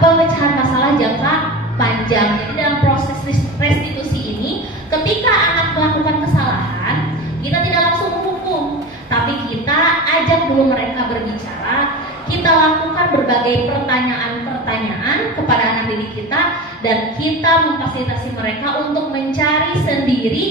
pemecahan masalah jangka panjang. Jadi dalam proses restitusi ini, ketika anak melakukan kesalahan, kita tidak langsung menghukum, tapi kita ajak dulu mereka berbicara. Kita lakukan berbagai pertanyaan-pertanyaan kepada anak didik kita, dan kita memfasilitasi mereka untuk mencari sendiri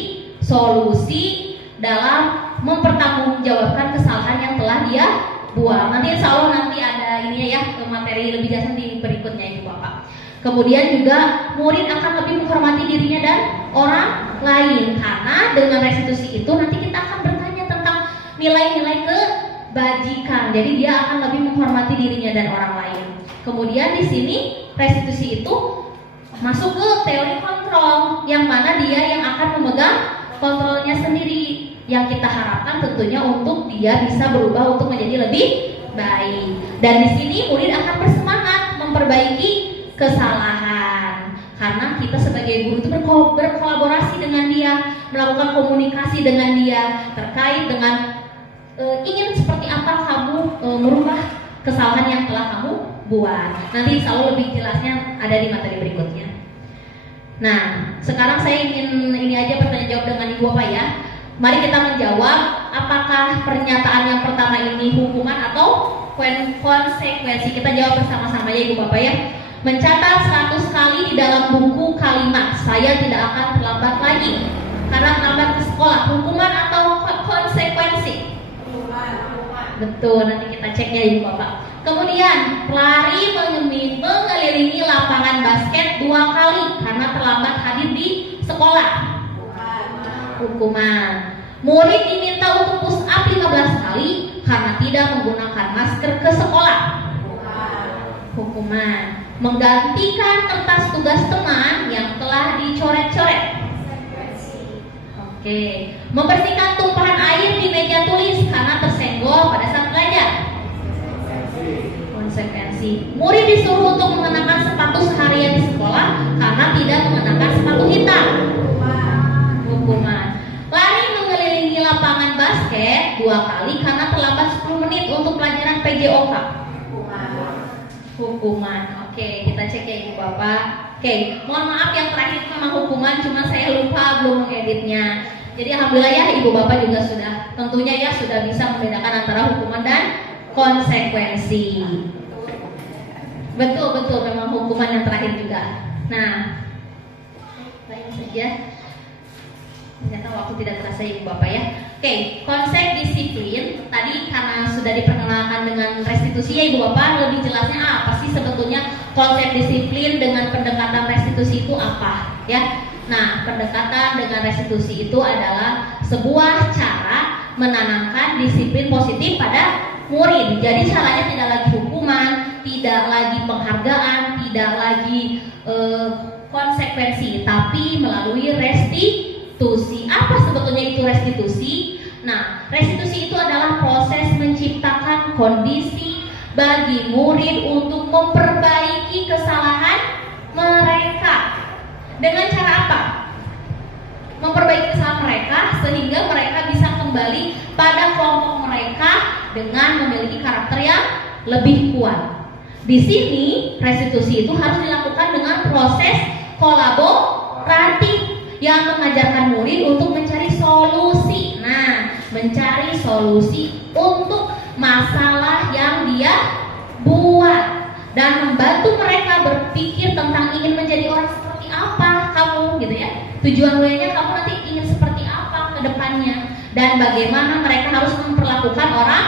solusi dalam mempertanggungjawabkan kesalahan yang telah dia buat. Nanti insya Allah nanti ada ininya ya, materi lebih jelas di berikutnya Ibu Bapak. Kemudian juga murid akan lebih menghormati dirinya dan orang lain, karena dengan restitusi itu nanti kita akan bertanya tentang nilai-nilai kebajikan. Jadi dia akan lebih menghormati dirinya dan orang lain. Kemudian di sini restitusi itu masuk ke teori kontrol, yang mana dia yang akan memegang kontrolnya sendiri, yang kita harapkan tentunya untuk dia bisa berubah untuk menjadi lebih baik. Dan di sini murid akan bersemangat memperbaiki kesalahan, karena kita sebagai guru itu berkolaborasi dengan dia, melakukan komunikasi dengan dia terkait dengan ingin seperti apa kamu merubah kesalahan yang telah kamu buat. Nanti insya Allah lebih jelasnya ada di materi berikutnya. Nah, sekarang saya ingin ini aja bertanya jawab dengan Ibu Bapak ya. Mari kita menjawab, apakah pernyataan yang pertama ini hukuman atau konsekuensi? Kita jawab bersama-sama ya Ibu Bapak ya. Mencatat 100 kali di dalam buku kalimat, saya tidak akan terlambat lagi karena terlambat ke sekolah. Hukuman atau konsekuensi? Betul, nanti kita cek ya Ibu Bapak. Kemudian pelari mengelilingi lapangan basket 2 kali karena terlambat hadir di sekolah. Hukuman. Murid diminta untuk push up 15 kali karena tidak menggunakan masker ke sekolah. Hukuman. Menggantikan kertas tugas teman yang telah dicoret-coret. Oke. Membersihkan tumpahan air di meja tulis karena tersenggol pada saat belajar. Konsekuensi. Murid disuruh untuk mengenakan sepatu seharian di sekolah karena tidak mengenakan sepatu hitam. Hukuman. Lari mengelilingi lapangan basket 2 kali karena terlambat 10 menit untuk pelajaran PJOK. Hukuman. Oke, kita cek ya Ibu Bapak. Oke, mohon maaf yang terakhir memang hukuman, cuma saya lupa belum mengeditnya. Jadi alhamdulillah ya Ibu Bapak juga sudah tentunya ya sudah bisa membedakan antara hukuman dan konsekuensi. Betul memang hukuman yang terakhir juga. Nah, lain saja. Ternyata waktu tidak terasa Ibu Bapak ya. Oke, konsep disiplin tadi karena sudah diperkenalkan dengan restitusi ya Ibu Bapak, lebih jelasnya apa sih sebetulnya konsep disiplin dengan pendekatan restitusi itu apa ya? Nah, pendekatan dengan restitusi itu adalah sebuah cara menanamkan disiplin positif pada murid. Jadi caranya tidak lagi hukuman, tidak lagi penghargaan, tidak lagi konsekuensi, tapi melalui restitusi. Apa sebetulnya itu restitusi? Nah, restitusi itu adalah proses menciptakan kondisi bagi murid untuk memperbaiki kesalahan mereka. Dengan cara apa? Memperbaiki kesalahan mereka sehingga mereka bisa kembali pada kelompok mereka dengan memiliki karakter yang lebih kuat. Di sini restitusi itu harus dilakukan dengan proses kolaboratif yang mengajarkan murid untuk mencari solusi. Nah, mencari solusi untuk masalah yang dia buat dan membantu mereka berpikir tentang ingin menjadi orang seperti apa kamu gitu ya. Tujuan W-nya kamu nanti ingin seperti apa ke depannya dan bagaimana mereka harus memperlakukan orang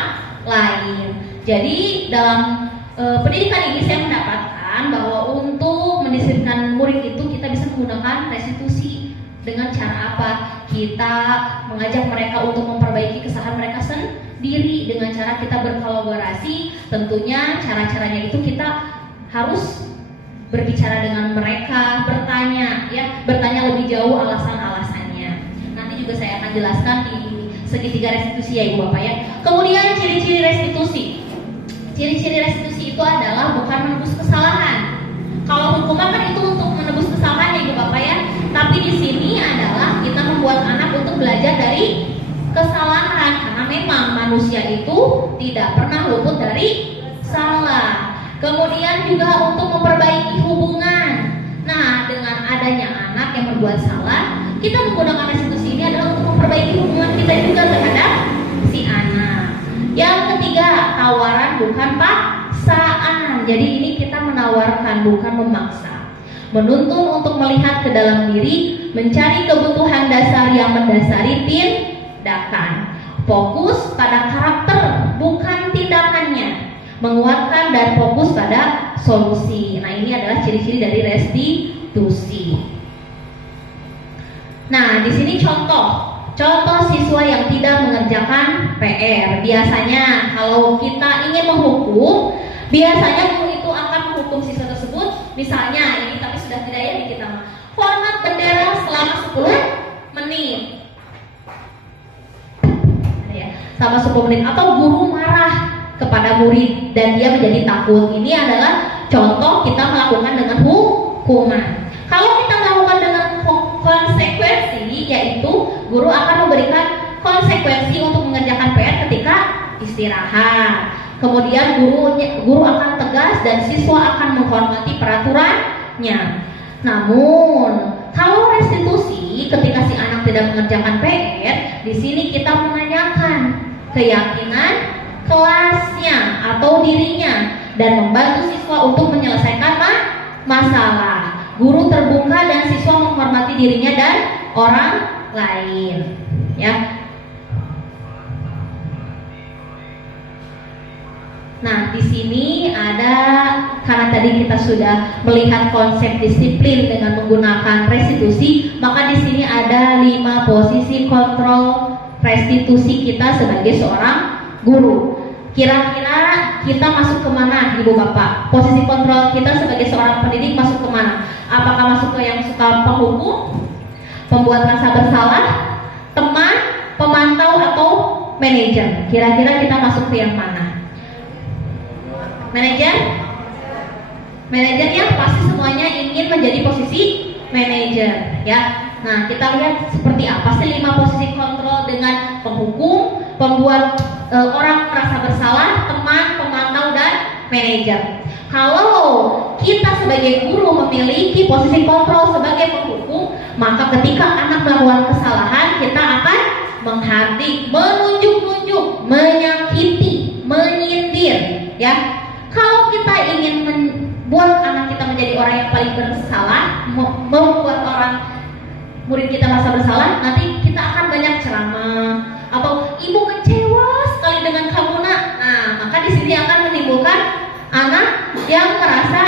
lain. Jadi dalam pendidikan ini saya mendapatkan bahwa untuk mendisiplinkan murid itu kita bisa menggunakan restitusi. Dengan cara apa? Kita mengajak mereka untuk memperbaiki kesalahan mereka sendiri dengan cara kita berkolaborasi. Tentunya cara-caranya itu kita harus berbicara dengan mereka, bertanya lebih jauh alasan-alasannya. Nanti juga saya akan jelaskan di segitiga restitusi ya Ibu Bapak ya. Kemudian ciri-ciri restitusi. Ciri-ciri restitusi itu adalah bukan menebus kesalahan. Kalau hukuman kan itu untuk menebus kesalahan ya Ibu Bapak ya. Tapi di sini adalah kita membuat anak untuk belajar dari kesalahan karena memang manusia itu tidak pernah luput dari salah. Kemudian juga untuk memperbaiki hubungan. Nah, dengan adanya anak yang berbuat salah, kita menggunakan restitusi ini adalah untuk memperbaiki hubungan kita juga terhadap si anak. Yang ketiga, tawaran bukan paksaan. Jadi ini kita menawarkan bukan memaksa. Menuntun untuk melihat ke dalam diri, mencari kebutuhan dasar yang mendasari tindakan. Fokus pada karakter bukan tindakannya. Menguatkan dan fokus pada solusi. Nah, ini adalah ciri-ciri dari restitusi. Nah, di sini contoh siswa yang tidak mengerjakan PR. Biasanya kalau kita ingin menghukum, biasanya guru itu akan menghukum siswa tersebut. Misalnya ini tapi sudah tidak ya di kita. Format bendera selama 10 menit. Ya, selama 10 menit atau guru marah kepada murid dan dia menjadi takut. Ini adalah contoh kita melakukan dengan hukuman. Kalau kita melakukan dengan konsekuensi, yaitu guru akan memberikan konsekuensi untuk mengerjakan PR ketika istirahat. Kemudian guru akan tegas dan siswa akan menghormati peraturannya. Namun kalau restitusi ketika si anak tidak mengerjakan PR, di sini kita menanyakan keyakinan kelasnya atau dirinya dan membantu siswa untuk menyelesaikan masalah. Guru terbuka dan siswa menghormati dirinya dan orang lain, ya. Nah, di sini ada, karena tadi kita sudah melihat konsep disiplin dengan menggunakan restitusi, maka di sini ada 5 posisi kontrol restitusi kita sebagai seorang guru. Kira-kira kita masuk kemana Ibu Bapak? Posisi kontrol kita sebagai seorang pendidik masuk kemana? Apakah masuk ke yang suka penghukum, pembuat rasa bersalah, teman, pemantau, atau manajer? Kira-kira kita masuk ke yang mana? Manajer? Manajernya pasti semuanya ingin menjadi posisi manajer, ya. Nah, kita lihat seperti apa sih 5 posisi kontrol dengan penghukum, pembuat orang merasa bersalah, teman, pemantau, dan manajer. Kalau kita sebagai guru memiliki posisi kontrol sebagai penghukum, maka ketika anak melakukan kesalahan, kita akan menghardik, menunjuk-nunjuk, menyakiti, menyindir, ya. Kalau kita ingin membuat anak kita menjadi orang yang paling bersalah, membuat murid kita merasa bersalah, nanti kita akan banyak ceramah atau ibu kecewa sekali dengan kamu nak. Nah, maka di sini akan menimbulkan anak yang merasa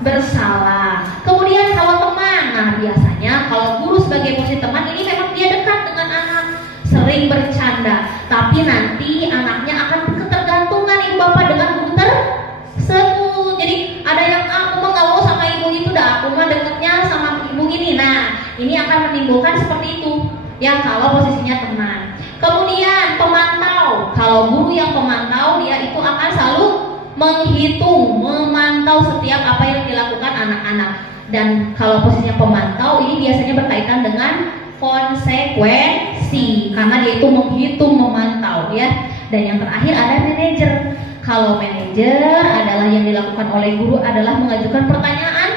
bersalah. Kemudian kalau teman, nah biasanya kalau guru sebagai posisi teman ini memang dia dekat dengan anak, sering bercanda, tapi nanti anaknya akan ketergantungan ibu bapak dengan guru tersebut. Jadi ada yang aku mah nggak mau sama ibu itu, dah aku mah dekatnya sama ibu ini. Nah, ini akan menimbulkan seperti itu, ya kalau posisinya teman. Kemudian pemantau, kalau guru yang pemantau dia itu akan selalu menghitung, memantau setiap apa yang dilakukan anak-anak. Dan kalau posisinya pemantau ini biasanya berkaitan dengan konsekuensi, karena dia itu menghitung, memantau, ya. Dan yang terakhir ada manajer. Kalau manajer adalah yang dilakukan oleh guru adalah mengajukan pertanyaan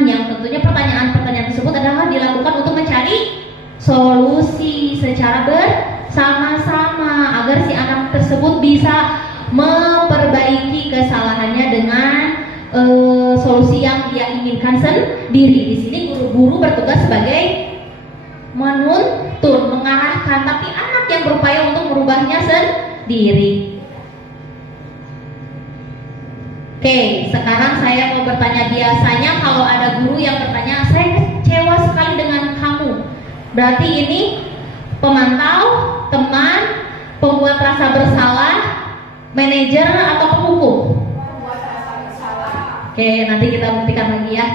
yang tentunya pertanyaan tersebut adalah dilakukan untuk mencari solusi secara bersama-sama agar si anak tersebut bisa memperbaiki kesalahannya dengan solusi yang dia inginkan sendiri. Di sini guru bertugas sebagai menuntun, mengarahkan, tapi anak yang berupaya untuk merubahnya sendiri. Oke, sekarang saya mau bertanya, biasanya kalau ada guru yang bertanya, saya kecewa sekali dengan kamu. Berarti ini pemantau, teman, pembuat rasa bersalah, manajer atau penghukum? Oke, nanti kita buktikan lagi ya.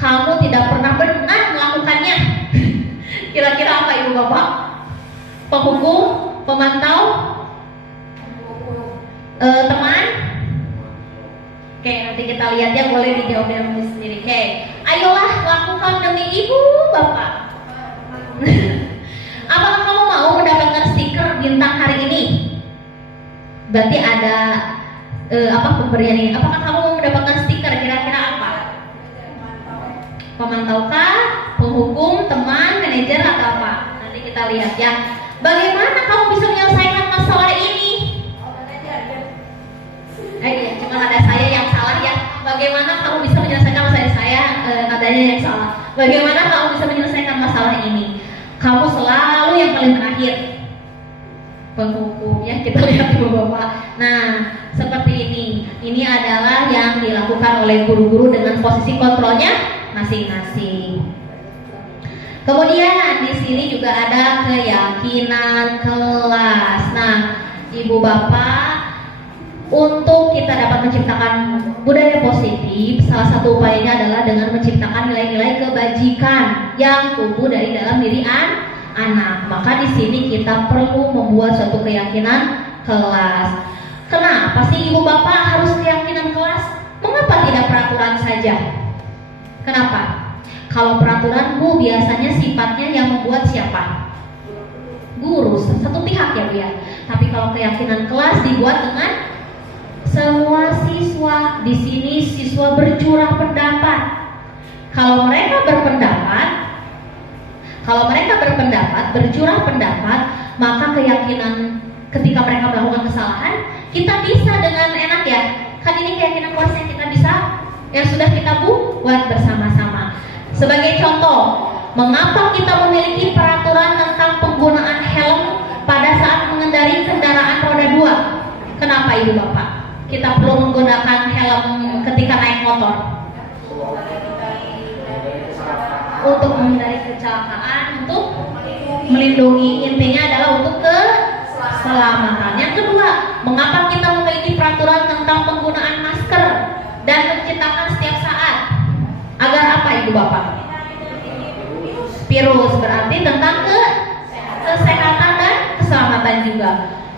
Kamu tidak pernah benar melakukannya. Kira-kira apa Ibu Bapak? Penghukum, pemantau, teman? Oke, nanti kita lihat ya, boleh dijawab dengan sendiri. Oke, ayolah lakukan demi Ibu Bapak. Apakah kamu mau mendapatkan stiker bintang hari ini? Berarti ada pemberian ini. Apakah kamu mau mendapatkan stiker? Kira-kira apa? Pemantau-kah? Penghukum, teman, manajer atau apa? Nanti kita lihat ya. Bagaimana kamu bisa menyelesaikan masalah ini? Iya, cuma ada saya yang salah ya. Bagaimana kamu bisa menyelesaikan masalah saya? Nadanya yang salah. Bagaimana kamu bisa menyelesaikan masalah ini? Kamu selalu yang paling terakhir. Penghukum ya, kita lihat Ibu Bapak. Nah, seperti ini. Ini adalah yang dilakukan oleh guru-guru dengan posisi kontrolnya masing-masing. Kemudian di sini juga ada keyakinan kelas. Nah, Ibu Bapak, untuk kita dapat menciptakan budaya positif, salah satu upayanya adalah dengan menciptakan nilai-nilai kebajikan yang tumbuh dari dalam diri anak. Maka di sini kita perlu membuat suatu keyakinan kelas. Kenapa sih Ibu Bapak harus keyakinan kelas? Mengapa tidak peraturan saja? Kenapa? Kalau peraturan Bu biasanya sifatnya yang membuat siapa? Guru, satu pihak ya Bu ya. Tapi kalau keyakinan kelas dibuat dengan semua siswa. Di sini siswa bercurah pendapat. Kalau mereka berpendapat, bercurah pendapat, maka keyakinan ketika mereka melakukan kesalahan, kita bisa dengan enak ya. Kan ini keyakinan kelas yang kita bisa, yang sudah kita buat bersama-sama. Sebagai contoh, mengapa kita memiliki peraturan tentang penggunaan helm pada saat mengendarai kendaraan roda 2? Kenapa Ibu Bapak? Kita perlu menggunakan helm ketika naik motor untuk menghindari kecelakaan, untuk melindungi, intinya adalah untuk keselamatan. Yang kedua, mengapa kita memiliki peraturan tentang penggunaan masker dan menciptakan setiap saat? Agar apa Ibu Bapak? Virus, berarti tentang kesehatan dan keselamatan juga.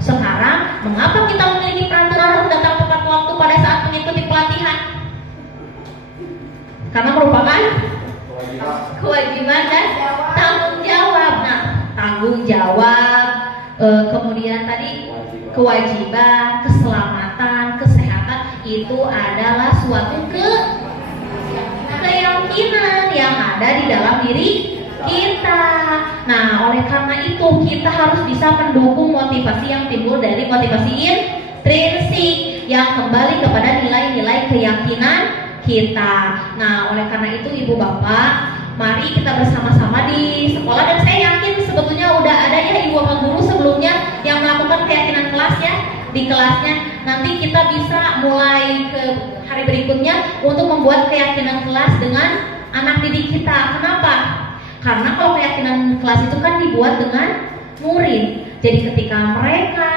Sekarang, mengapa kita memiliki peraturan harus datang tepat waktu pada saat mengikuti pelatihan? Karena merupakan kewajiban dan tanggung jawab. Nah, tanggung jawab, kemudian tadi kewajiban, keselamatan, kesehatan, itu adalah suatu keyakinan yang ada di dalam diri kita. Nah, oleh karena itu kita harus bisa mendukung motivasi yang timbul dari motivasi intrinsik yang kembali kepada nilai-nilai keyakinan kita. Nah, oleh karena itu Ibu Bapak, mari kita bersama-sama di sekolah, dan saya yakin sebetulnya udah ada ya Ibu Bapak guru sebelumnya yang melakukan keyakinan kelas ya di kelasnya. Nanti kita bisa mulai ke hari berikutnya untuk membuat keyakinan kelas dengan anak didik kita. Kenapa? Karena kalau keyakinan kelas itu kan dibuat dengan murid. Jadi ketika mereka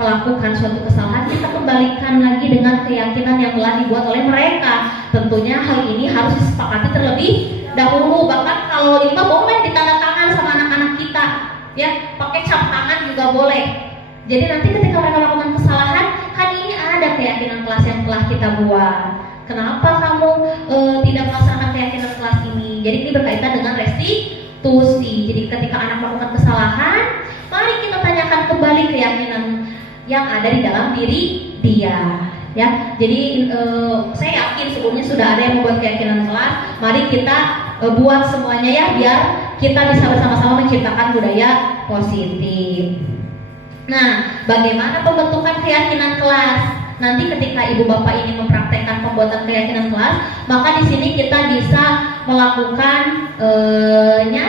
melakukan suatu kesalahan, kita kembalikan lagi dengan keyakinan yang telah dibuat oleh mereka. Tentunya hal ini harus disepakati terlebih dahulu. Bahkan kalau ini boleh ditandatangan sama anak-anak kita, ya pakai cap tangan juga boleh. Jadi nanti ketika mereka melakukan kesalahan, kan ini ada keyakinan kelas yang telah kita buat. Kenapa kamu tidak melaksanakan keyakinan kelas ini? Jadi ini berkaitan dengan restitusi. Jadi ketika anak melakukan kesalahan, mari kita tanyakan kembali keyakinan yang ada di dalam diri dia. Ya, jadi saya yakin sebelumnya sudah ada yang membuat keyakinan kelas. Mari kita buat semuanya ya, biar kita bisa bersama-sama menciptakan budaya positif. Nah, bagaimana pembentukan keyakinan kelas? Nanti ketika Ibu Bapak ini mempraktekkan pembuatan keyakinan kelas, maka di sini kita bisa melakukan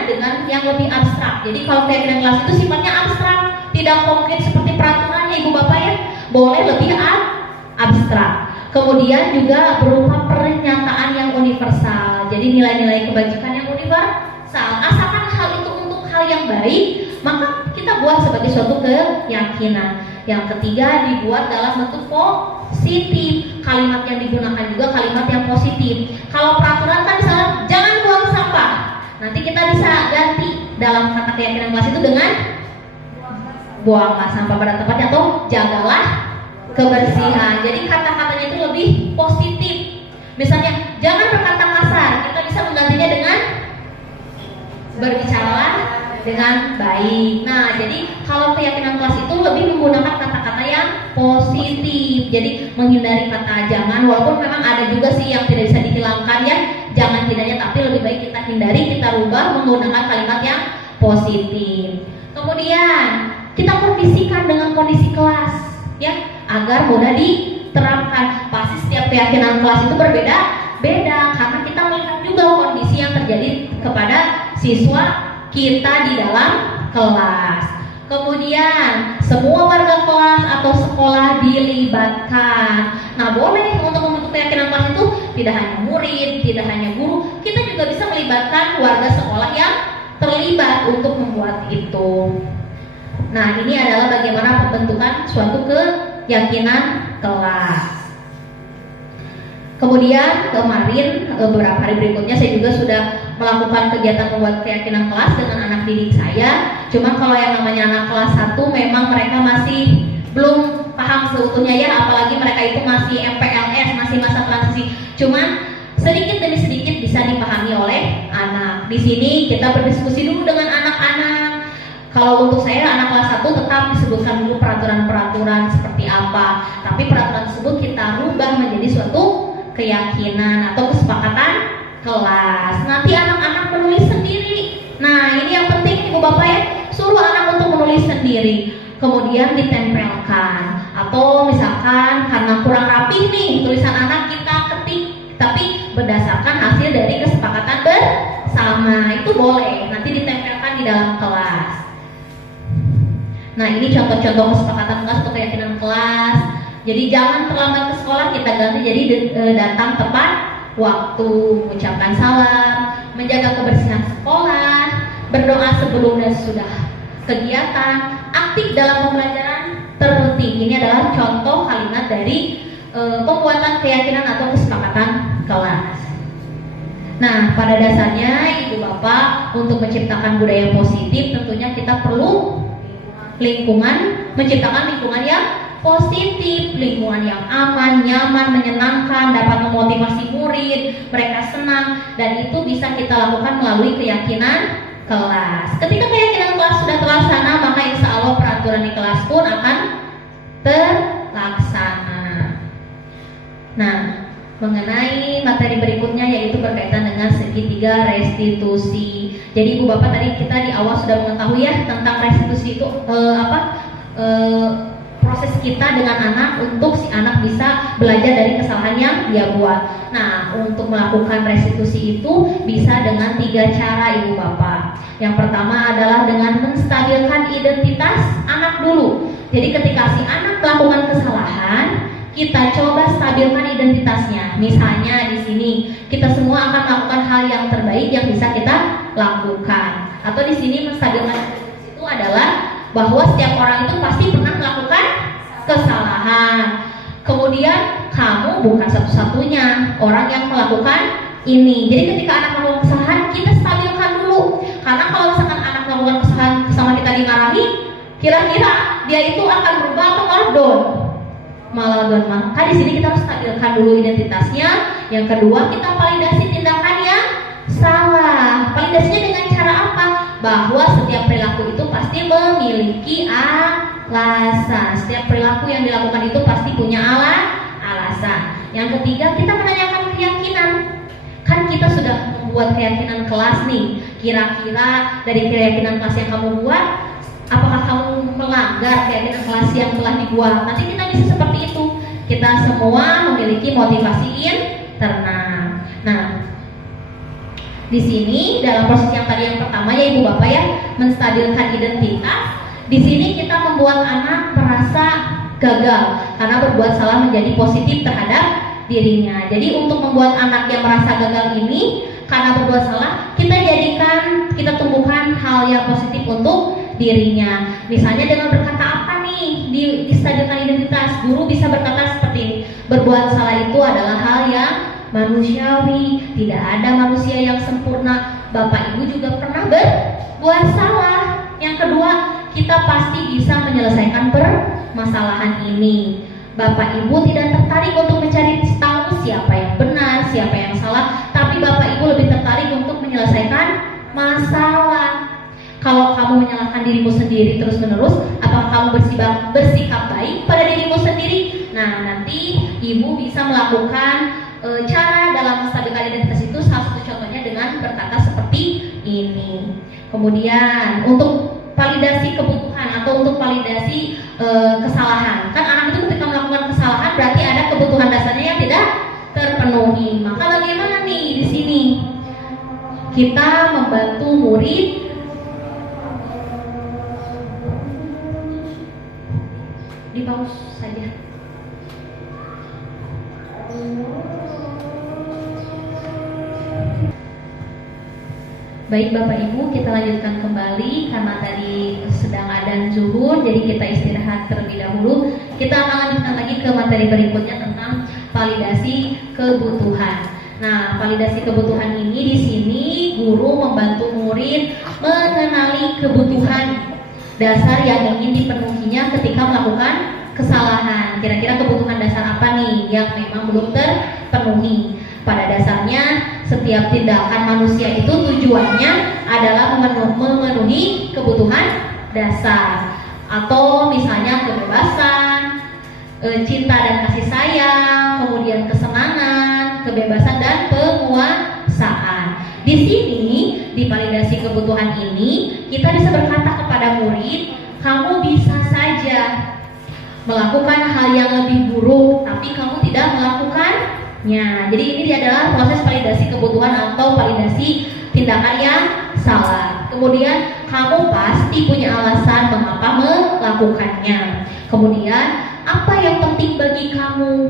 dengan yang lebih abstrak. Jadi kalau keyakinan kelas itu sifatnya abstrak, tidak konkret seperti peraturannya Ibu Bapak ya, boleh lebih abstrak. Kemudian juga berupa pernyataan yang universal. Jadi nilai-nilai kebajikan yang universal. Asalkan hal itu untuk hal yang baik, maka kita buat sebagai suatu keyakinan. Yang ketiga, dibuat dalam bentuk positif. Kalimat yang digunakan juga kalimat yang positif. Kalau peraturan kan misalnya jangan buang sampah, nanti kita bisa ganti dalam kata keyakinan kelas itu dengan buanglah sampah pada tempatnya atau jagalah kebersihan. Jadi kata-katanya itu lebih positif. Misalnya jangan berkata kasar, kita bisa menggantinya dengan berbicaralah dengan baik. Nah, jadi kalau keyakinan kelas itu lebih menggunakan kata-kata yang positif. Jadi menghindari kata jangan, walaupun memang ada juga sih yang tidak bisa dihilangkan ya jangan tidaknya, tapi lebih baik kita hindari, kita rubah menggunakan kalimat yang positif. Kemudian kita kondisikan dengan kondisi kelas ya, agar mudah diterapkan. Pasti setiap keyakinan kelas itu berbeda-beda karena kita melihat juga kondisi yang terjadi kepada siswa kita di dalam kelas. Kemudian semua warga kelas atau sekolah dilibatkan. Nah, boleh untuk membentuk keyakinan kelas itu tidak hanya murid, tidak hanya guru, kita juga bisa melibatkan warga sekolah yang terlibat untuk membuat itu. Nah, ini adalah bagaimana pembentukan suatu keyakinan kelas. Kemudian kemarin beberapa hari berikutnya saya juga sudah melakukan kegiatan membuat keyakinan kelas dengan anak didik saya. Cuma kalau yang namanya anak kelas 1 memang mereka masih belum paham seutuhnya ya, apalagi mereka itu masih MPLS, masih masa transisi. Cuma sedikit demi sedikit bisa dipahami oleh anak. Di sini kita berdiskusi dulu dengan anak-anak. Kalau untuk saya anak kelas 1 tetap disebutkan dulu peraturan-peraturan seperti apa, tapi peraturan tersebut kita rubah menjadi suatu keyakinan atau kesepakatan kelas. Nanti anak-anak menulis sendiri. Nah, ini yang penting Ibu Bapak ya, suruh anak untuk menulis sendiri, kemudian ditempelkan. Atau misalkan karena kurang rapi nih tulisan anak, kita ketik tapi berdasarkan hasil dari kesepakatan bersama, itu boleh nanti ditempelkan di dalam kelas. Nah, ini contoh-contoh kesepakatan kelas atau keyakinan kelas. Jadi jangan terlambat ke sekolah, kita ganti jadi datang tepat waktu, mengucapkan salam, menjaga kebersihan sekolah, berdoa sebelum dan sesudah kegiatan, aktif dalam pembelajaran, terpenting. Ini adalah contoh kalimat dari pembuatan keyakinan atau kesepakatan kelas. Nah, pada dasarnya Ibu Bapak untuk menciptakan budaya positif tentunya kita perlu menciptakan lingkungan yang positif, lingkungan yang aman, nyaman, menyenangkan, dapat memotivasi murid, mereka senang, dan itu bisa kita lakukan melalui keyakinan kelas. Ketika keyakinan kelas sudah terlaksana, maka insya Allah peraturan di kelas pun akan terlaksana. Nah, mengenai materi berikutnya yaitu berkaitan dengan segitiga restitusi. Jadi Ibu Bapak tadi kita di awal sudah mengetahui ya tentang restitusi itu proses kita dengan anak untuk si anak bisa belajar dari kesalahan yang dia buat. Nah, untuk melakukan restitusi itu bisa dengan 3 cara Ibu Bapak. Yang pertama adalah dengan menstabilkan identitas anak dulu. Jadi ketika si anak melakukan kesalahan, kita coba stabilkan identitasnya. Misalnya di sini kita semua akan melakukan hal yang terbaik yang bisa kita lakukan. Atau di sini menstabilkan identitas itu adalah bahwa setiap orang itu pasti pernah melakukan kesalahan. Kemudian kamu bukan satu-satunya orang yang melakukan ini. Jadi ketika anak melakukan kesalahan, kita stabilkan dulu. Karena kalau misalkan anak melakukan kesalahan sama kita dimarahi, kira-kira dia itu akan berubah atau malah maka di sini kita harus stabilkan dulu identitasnya. Yang kedua, kita validasi tindakan yang salah. Validasinya dengan cara apa? Bahwa setiap perilaku itu pasti memiliki alasan. Setiap perilaku yang dilakukan itu pasti punya alasan. Yang ketiga, kita menanyakan keyakinan. Kan kita sudah membuat keyakinan kelas nih. Kira-kira dari keyakinan kelas yang kamu buat, apakah kamu melanggar keyakinan kelas yang telah dibuat? Nanti kita bisa seperti itu. Kita semua memiliki motivasi internal. Nah, di sini dalam proses yang tadi yang pertama ya Ibu Bapak ya, menstabilkan identitas. Di sini kita membuat anak merasa gagal karena berbuat salah menjadi positif terhadap dirinya. Jadi untuk membuat anak yang merasa gagal ini karena berbuat salah, kita tumbuhkan hal yang positif untuk dirinya. Misalnya dengan berkata apa nih di stadion identitas, guru bisa berkata seperti ini: berbuat salah itu adalah hal yang manusiawi, tidak ada manusia yang sempurna. Bapak Ibu juga pernah berbuat salah. Yang kedua, kita pasti bisa menyelesaikan permasalahan ini. Bapak Ibu tidak tertarik untuk mencari tahu siapa yang benar, siapa yang salah, tapi Bapak Ibu lebih tertarik untuk menyelesaikan masalah. Kalau kamu menyalahkan dirimu sendiri terus-menerus, apakah kamu bersikap baik pada dirimu sendiri? Nah, nanti Ibu bisa melakukan cara dalam stabilitas identitas itu, salah satu contohnya dengan berkata seperti ini. Kemudian untuk validasi kebutuhan atau untuk validasi kesalahan, kan anak itu ketika melakukan kesalahan berarti ada kebutuhan dasarnya yang tidak terpenuhi. Maka bagaimana nih di sini? Kita membantu murid di pause saja. Baik Bapak Ibu, kita lanjutkan kembali karena tadi sedang adzan zuhur, jadi kita istirahat terlebih dahulu. Kita akan lanjutkan lagi ke materi berikutnya tentang validasi kebutuhan. Nah, validasi kebutuhan ini di sini guru membantu murid mengenali kebutuhan dasar yang ingin dipenuhinya ketika melakukan kesalahan. Kira-kira kebutuhan dasar apa nih yang memang belum terpenuhi? Pada dasarnya setiap tindakan manusia itu tujuannya adalah memenuhi kebutuhan dasar, atau misalnya kebebasan, cinta dan kasih sayang, kemudian kesenangan, kebebasan dan penguasaan. Di sini di validasi kebutuhan ini kita bisa berkata kepada murid, kamu bisa saja melakukan hal yang lebih buruk tapi kamu tidak melakukannya. Jadi ini adalah proses validasi kebutuhan atau validasi tindakan yang salah. Kemudian kamu pasti punya alasan mengapa melakukannya. Kemudian apa yang penting bagi kamu?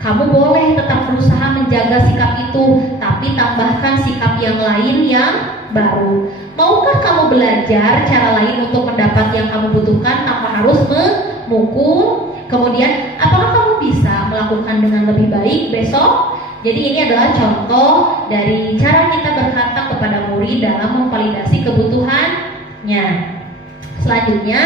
Kamu boleh tetap berusaha menjaga sikap itu, tapi tambahkan sikap yang lain yang baru. Maukah kamu belajar cara lain untuk mendapat yang kamu butuhkan tanpa harus memukul? Kemudian, apakah kamu bisa melakukan dengan lebih baik besok? Jadi ini adalah contoh dari cara kita berkata kepada murid dalam memvalidasi kebutuhannya. Selanjutnya,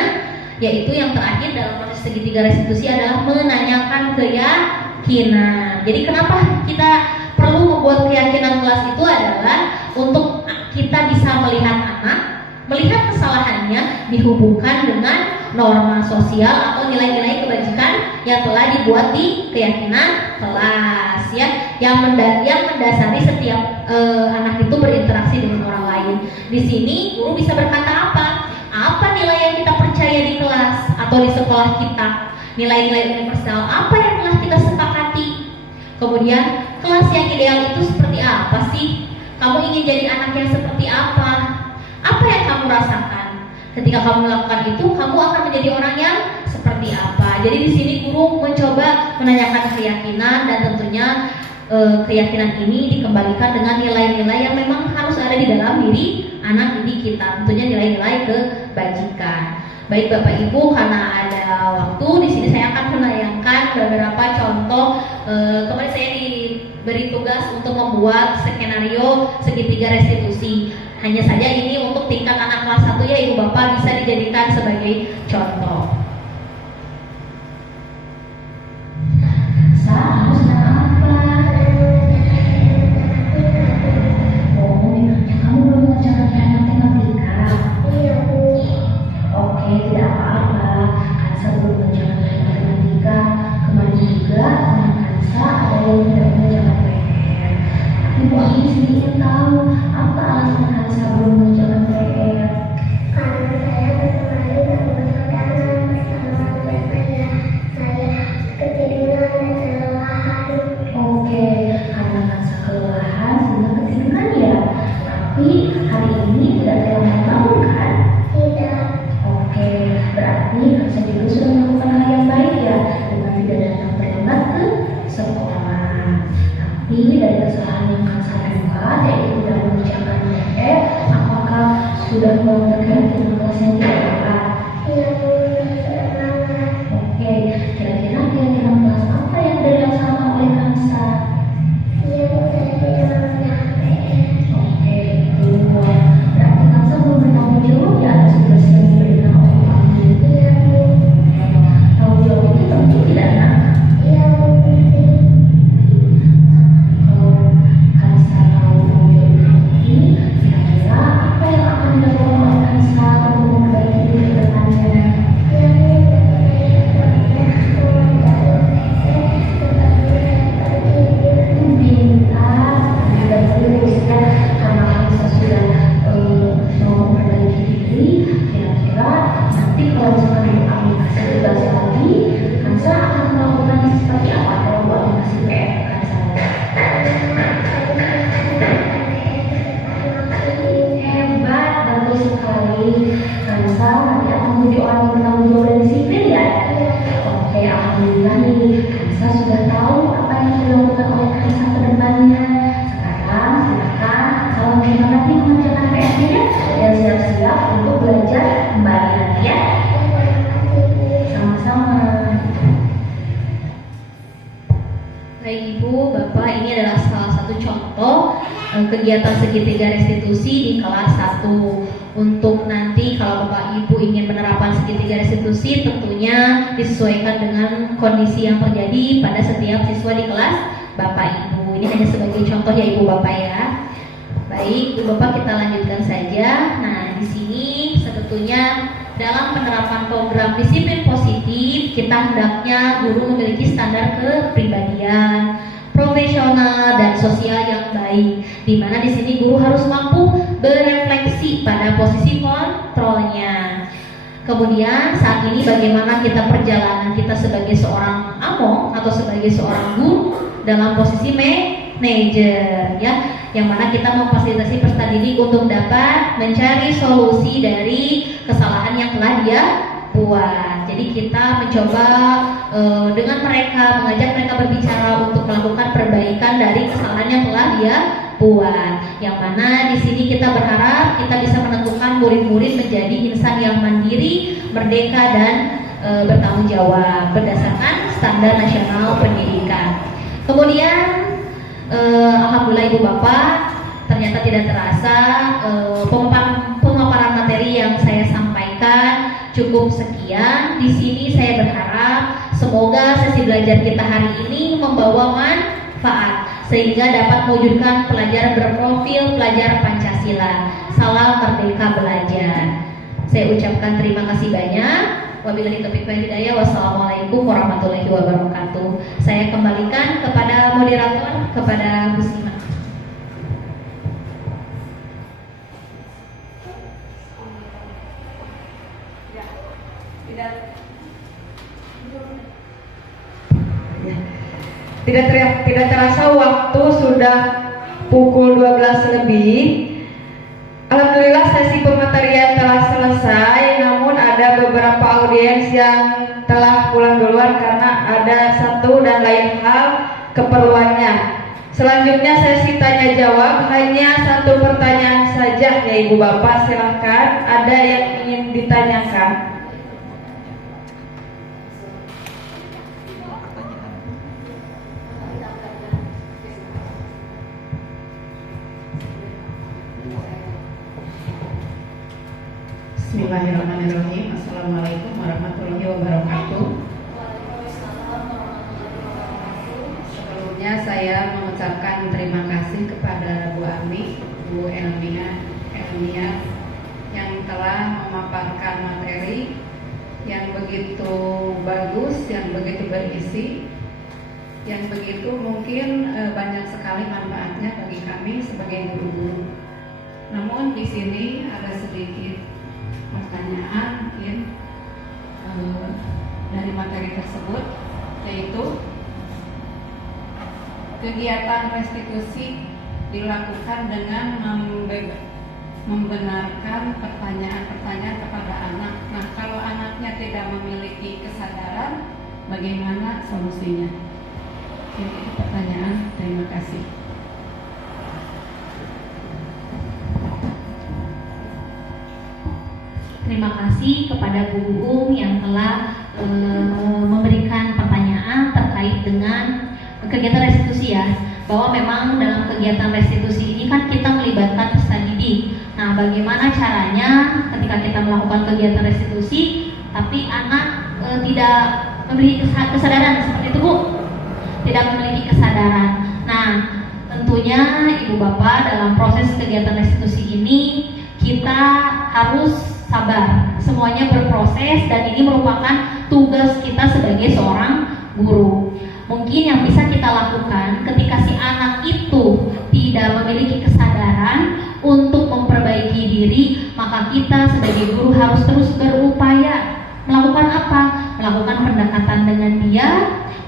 yaitu yang terakhir dalam proses segitiga restitusi adalah menanyakan keyakinan. Jadi kenapa kita perlu membuat keyakinan kelas itu adalah untuk kita bisa melihat anak, melihat kesalahannya dihubungkan dengan norma sosial atau nilai-nilai kebajikan yang telah dibuat di keyakinan kelas, ya, yang mendasari setiap anak itu berinteraksi dengan orang lain. Di sini guru bisa berkata apa? Apa nilai yang kita percaya di kelas atau di sekolah kita? Nilai-nilai universal apa yang telah kita sepakati? Kemudian kelas yang ideal itu seperti apa sih? Kamu ingin jadi anak yang seperti apa? Apa yang kamu rasakan? Ketika kamu melakukan itu, kamu akan menjadi orang yang seperti apa? Jadi di sini guru mencoba menanyakan keyakinan, dan tentunya keyakinan ini dikembalikan dengan nilai-nilai yang memang harus ada di dalam diri anak didik kita. Tentunya nilai-nilai kebajikan. Baik Bapak Ibu, karena ada waktu di sini saya akan menayangkan beberapa contoh. Kemarin saya diberi tugas untuk membuat skenario segitiga restitusi. Hanya saja ini untuk tingkat anak kelas 1 ya Ibu Bapak, bisa dijadikan sebagai contoh. Kamu belum mengerjakan matematika? Iya Bu. Oke, tidak apa-apa. Kansa belum mengerjakan matematika. Kemarin juga teman Kansa ada yang tidak mengerjakan PR. Tapi Bu Ani sendiri tahu apa alasan Kansa belum mengerjakan PR. Karena saya lagi dari kesalahan yang akan saya buat, yaitu tidak mengerjakan PR. Apakah sudah mengerjakan dengan kelas yang tidak tepat? Oke, kira-kira kelas apa yang sudah dilaksanakan oleh Kansa? Oke, dua. Berarti Kansa belum bertanggung jawab ya atas tugas yang diberikan oleh kami. Tanggung jawab itu tentu tidak nak. Kalau Kansa tahu tanggung jawab ini, kira-kira apa yang akan dilakukan oleh Kansa untuk memperbaiki diri ke depannya? Baik Ibu, Bapak, ini adalah salah satu contoh kegiatan segitiga restitusi di kelas 1. Untuk nanti kalau Bapak Ibu ingin penerapan segitiga restitusi, tentunya disesuaikan dengan kondisi yang terjadi pada setiap siswa di kelas Bapak Ibu. Ini hanya sebagai contoh ya Ibu Bapak ya. Baik, Ibu Bapak, kita lanjutkan saja. Nah, di sini sebetulnya dalam penerapan program disiplin positif, kita hendaknya guru memiliki standar kepribadian, profesional dan sosial yang baik. Di mana di sini guru harus mampu berefleksi pada posisi kontrolnya. Kemudian saat ini bagaimana kita perjalanan kita sebagai seorang among atau sebagai seorang guru dalam posisi manajer ya, yang mana kita memfasilitasi peserta didik untuk dapat mencari solusi dari kesalahan yang telah dia buat. Jadi kita mencoba dengan mereka, mengajak mereka berbicara untuk melakukan perbaikan dari kesalahan yang telah dia buat. Yang mana di sini kita berharap kita bisa menentukan murid-murid menjadi insan yang mandiri, merdeka dan bertanggung jawab berdasarkan standar nasional pendidikan. Kemudian alhamdulillah Ibu Bapak, ternyata tidak terasa pemaparan materi yang saya sampaikan cukup sekian. Di sini saya berharap semoga sesi belajar kita hari ini membawa manfaat sehingga dapat mewujudkan pelajar berprofil pelajar Pancasila. Salam merdeka belajar. Saya ucapkan terima kasih banyak. Wabillahi taufiq wal hidayah. Wassalamualaikum warahmatullahi wabarakatuh. Saya kembalikan kepada moderator, kepada Bu Sima. Tidak terasa waktu sudah pukul 12 lebih. Alhamdulillah sesi pematerian telah selesai, namun ada beberapa audiens yang telah pulang duluan karena ada satu dan lain hal keperluannya. Selanjutnya sesi tanya jawab, hanya satu pertanyaan saja ya Ibu Bapak, silahkan. Ada yang ingin ditanyakan? Bismillahirrahmanirrahim. Assalamualaikum warahmatullahi wabarakatuh. Sebelumnya saya mengucapkan terima kasih kepada Bu Ami, Bu Elmia yang telah memaparkan materi yang begitu bagus, yang begitu berisi, yang begitu mungkin banyak sekali manfaatnya bagi kami sebagai guru-guru. Namun di sini ada sedikit pertanyaan mungkin dari materi tersebut, yaitu kegiatan restitusi dilakukan dengan membenarkan pertanyaan-pertanyaan kepada anak. Nah, kalau anaknya tidak memiliki kesadaran, bagaimana solusinya? Ini pertanyaan. Terima kasih. Terima kasih kepada Bu Uung yang telah memberikan pertanyaan terkait dengan kegiatan restitusi ya, bahwa memang dalam kegiatan restitusi ini kan kita melibatkan peserta didik. Nah, bagaimana caranya ketika kita melakukan kegiatan restitusi tapi anak tidak memiliki kesadaran seperti itu, Bu? Tidak memiliki kesadaran. Nah, tentunya Ibu Bapak dalam proses kegiatan restitusi ini kita harus sabar. Semuanya berproses dan ini merupakan tugas kita sebagai seorang guru. Mungkin yang bisa kita lakukan ketika si anak itu tidak memiliki kesadaran untuk memperbaiki diri, maka kita sebagai guru harus terus berupaya melakukan apa? Melakukan pendekatan dengan dia,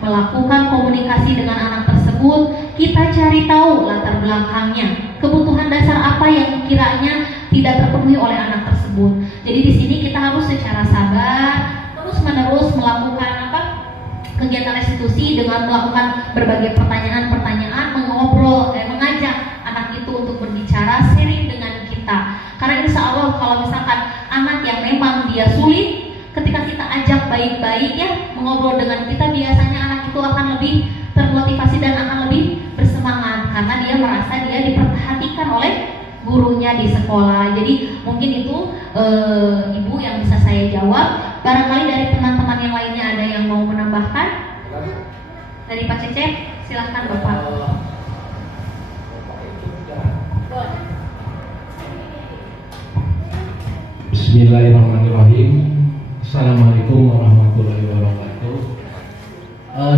melakukan komunikasi dengan anak tersebut. Kita cari tahu latar belakangnya, kebutuhan dasar apa yang kiranya tidak terpenuhi oleh anak tersebut. Jadi di sini kita harus secara sabar terus-menerus melakukan kegiatan restitusi dengan melakukan berbagai pertanyaan-pertanyaan, mengajak anak itu untuk berbicara, sharing dengan kita. Karena insya Allah kalau misalkan anak yang memang dia sulit, ketika kita ajak baik-baik ya mengobrol dengan kita, biasanya anak itu akan lebih termotivasi dan akan lebih bersemangat karena dia merasa dia diperhatikan oleh gurunya di sekolah. Jadi mungkin itu Ibu yang bisa saya jawab. Barangkali dari teman-teman yang lainnya ada yang mau menambahkan? Dari Pak Cecep, silahkan Bapak. Bismillahirrahmanirrahim. Assalamualaikum warahmatullahi wabarakatuh.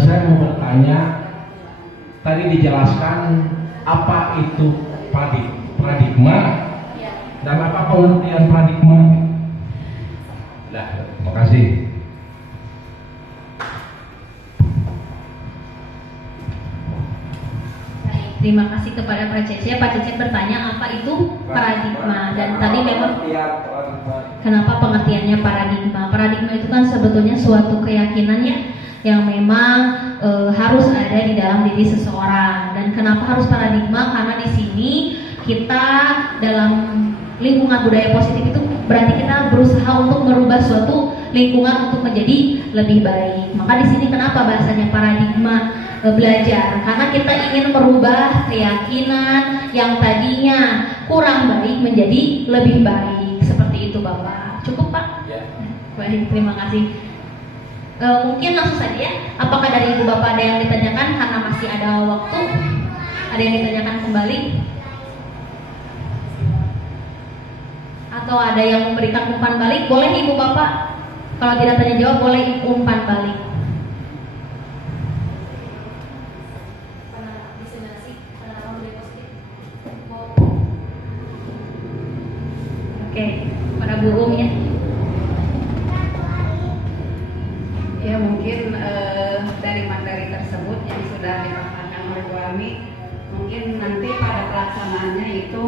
Saya mau bertanya, tadi dijelaskan apa itu paradigma dan apa pengertian paradigma? Nah, terima kasih. Terima kasih kepada Pak Cecep. Pak Cecep bertanya apa itu paradigma, dan tadi memang kenapa pengertiannya paradigma. Paradigma itu kan sebetulnya suatu keyakinan ya yang memang harus ada di dalam diri seseorang. Dan kenapa harus paradigma? Karena di sini kita dalam lingkungan budaya positif itu berarti kita berusaha untuk merubah suatu lingkungan untuk menjadi lebih baik. Maka di sini kenapa bahasanya paradigma belajar? Karena kita ingin merubah keyakinan yang tadinya kurang baik menjadi lebih baik. Seperti itu Bapak. Cukup Pak? Ya. Baik, terima kasih. Mungkin langsung saja ya. Apakah dari Ibu Bapak ada yang ditanyakan? Karena masih ada waktu. Ada yang ditanyakan kembali? Atau ada yang memberikan umpan balik? Boleh Ibu Bapak. Kalau tidak tanya jawab boleh umpan balik. Oke, pada Bu Um ya. Ya mungkin dari materi tersebut yang sudah dipaparkan oleh Bu Ami, mungkin nanti pada pelaksanaannya itu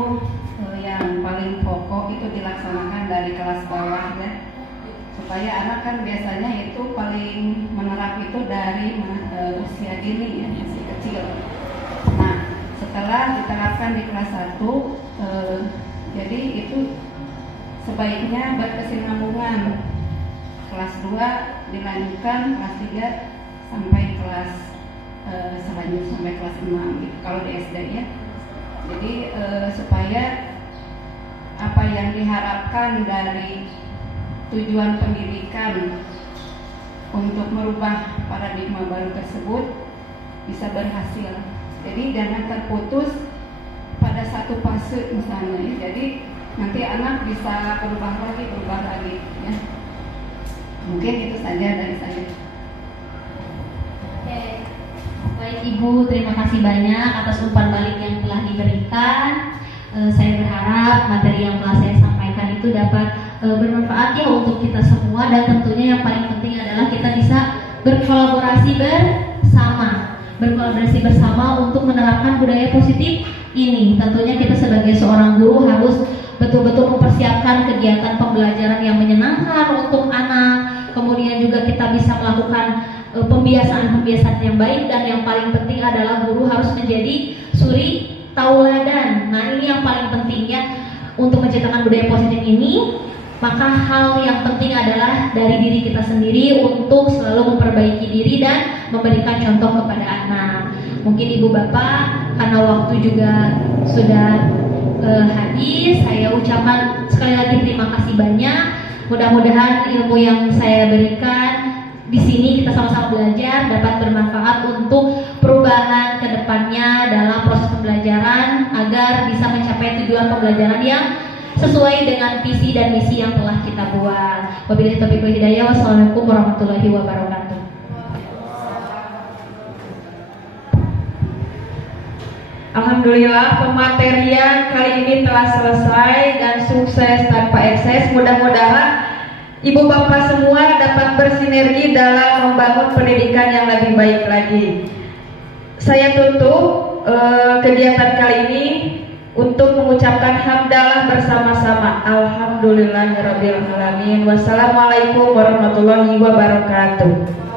yang paling pokok itu dilaksanakan dari kelas bawah ya, supaya anak kan biasanya itu paling menerap itu dari usia dini ya, masih kecil. Nah setelah diterapkan di kelas 1 jadi itu sebaiknya berkesinambungan. Kelas 2 dilanjutkan, kelas 3 sampai kelas selanjutnya sampai kelas 6 gitu, kalau di SD ya. Jadi supaya apa yang diharapkan dari tujuan pendidikan untuk merubah paradigma baru tersebut bisa berhasil. Jadi jangan terputus pada satu fase misalnya ya. Jadi nanti anak bisa berubah lagi ya. Mungkin itu saja dari saya. Oke. Baik Ibu, terima kasih banyak atas umpan balik yang telah diberikan. Saya berharap materi yang telah saya sampaikan itu dapat bermanfaat ya untuk kita semua, dan tentunya yang paling penting adalah kita bisa berkolaborasi bersama untuk menerapkan budaya positif ini. Tentunya kita sebagai seorang guru harus betul-betul mempersiapkan kegiatan pembelajaran yang menyenangkan untuk anak. Kemudian juga kita bisa melakukan pembiasaan-pembiasaan yang baik, dan yang paling penting adalah guru harus menjadi suri tauladan. Nah, ini yang paling pentingnya untuk menciptakan budaya positif ini. Maka hal yang penting adalah dari diri kita sendiri untuk selalu memperbaiki diri dan memberikan contoh kepada anak. Mungkin ibu bapak, karena waktu juga sudah habis, saya ucapkan sekali lagi terima kasih banyak. Mudah-mudahan ilmu yang saya berikan di sini kita sama-sama belajar dapat bermanfaat untuk perubahan kedepannya dalam proses pembelajaran agar bisa mencapai tujuan pembelajaran yang sesuai dengan visi dan misi yang telah kita buat. Wabillahi taufiq wal hidayah. Wassalamualaikum warahmatullahi wabarakatuh. Alhamdulillah, pematerian kali ini telah selesai dan sukses tanpa ekses. Mudah-mudahan ibu bapak semua dapat bersinergi dalam membangun pendidikan yang lebih baik lagi. Saya tutup kegiatan kali ini untuk mengucapkan hamdalah bersama-sama. Alhamdulillahirabbil alamin. Wassalamualaikum warahmatullahi wabarakatuh.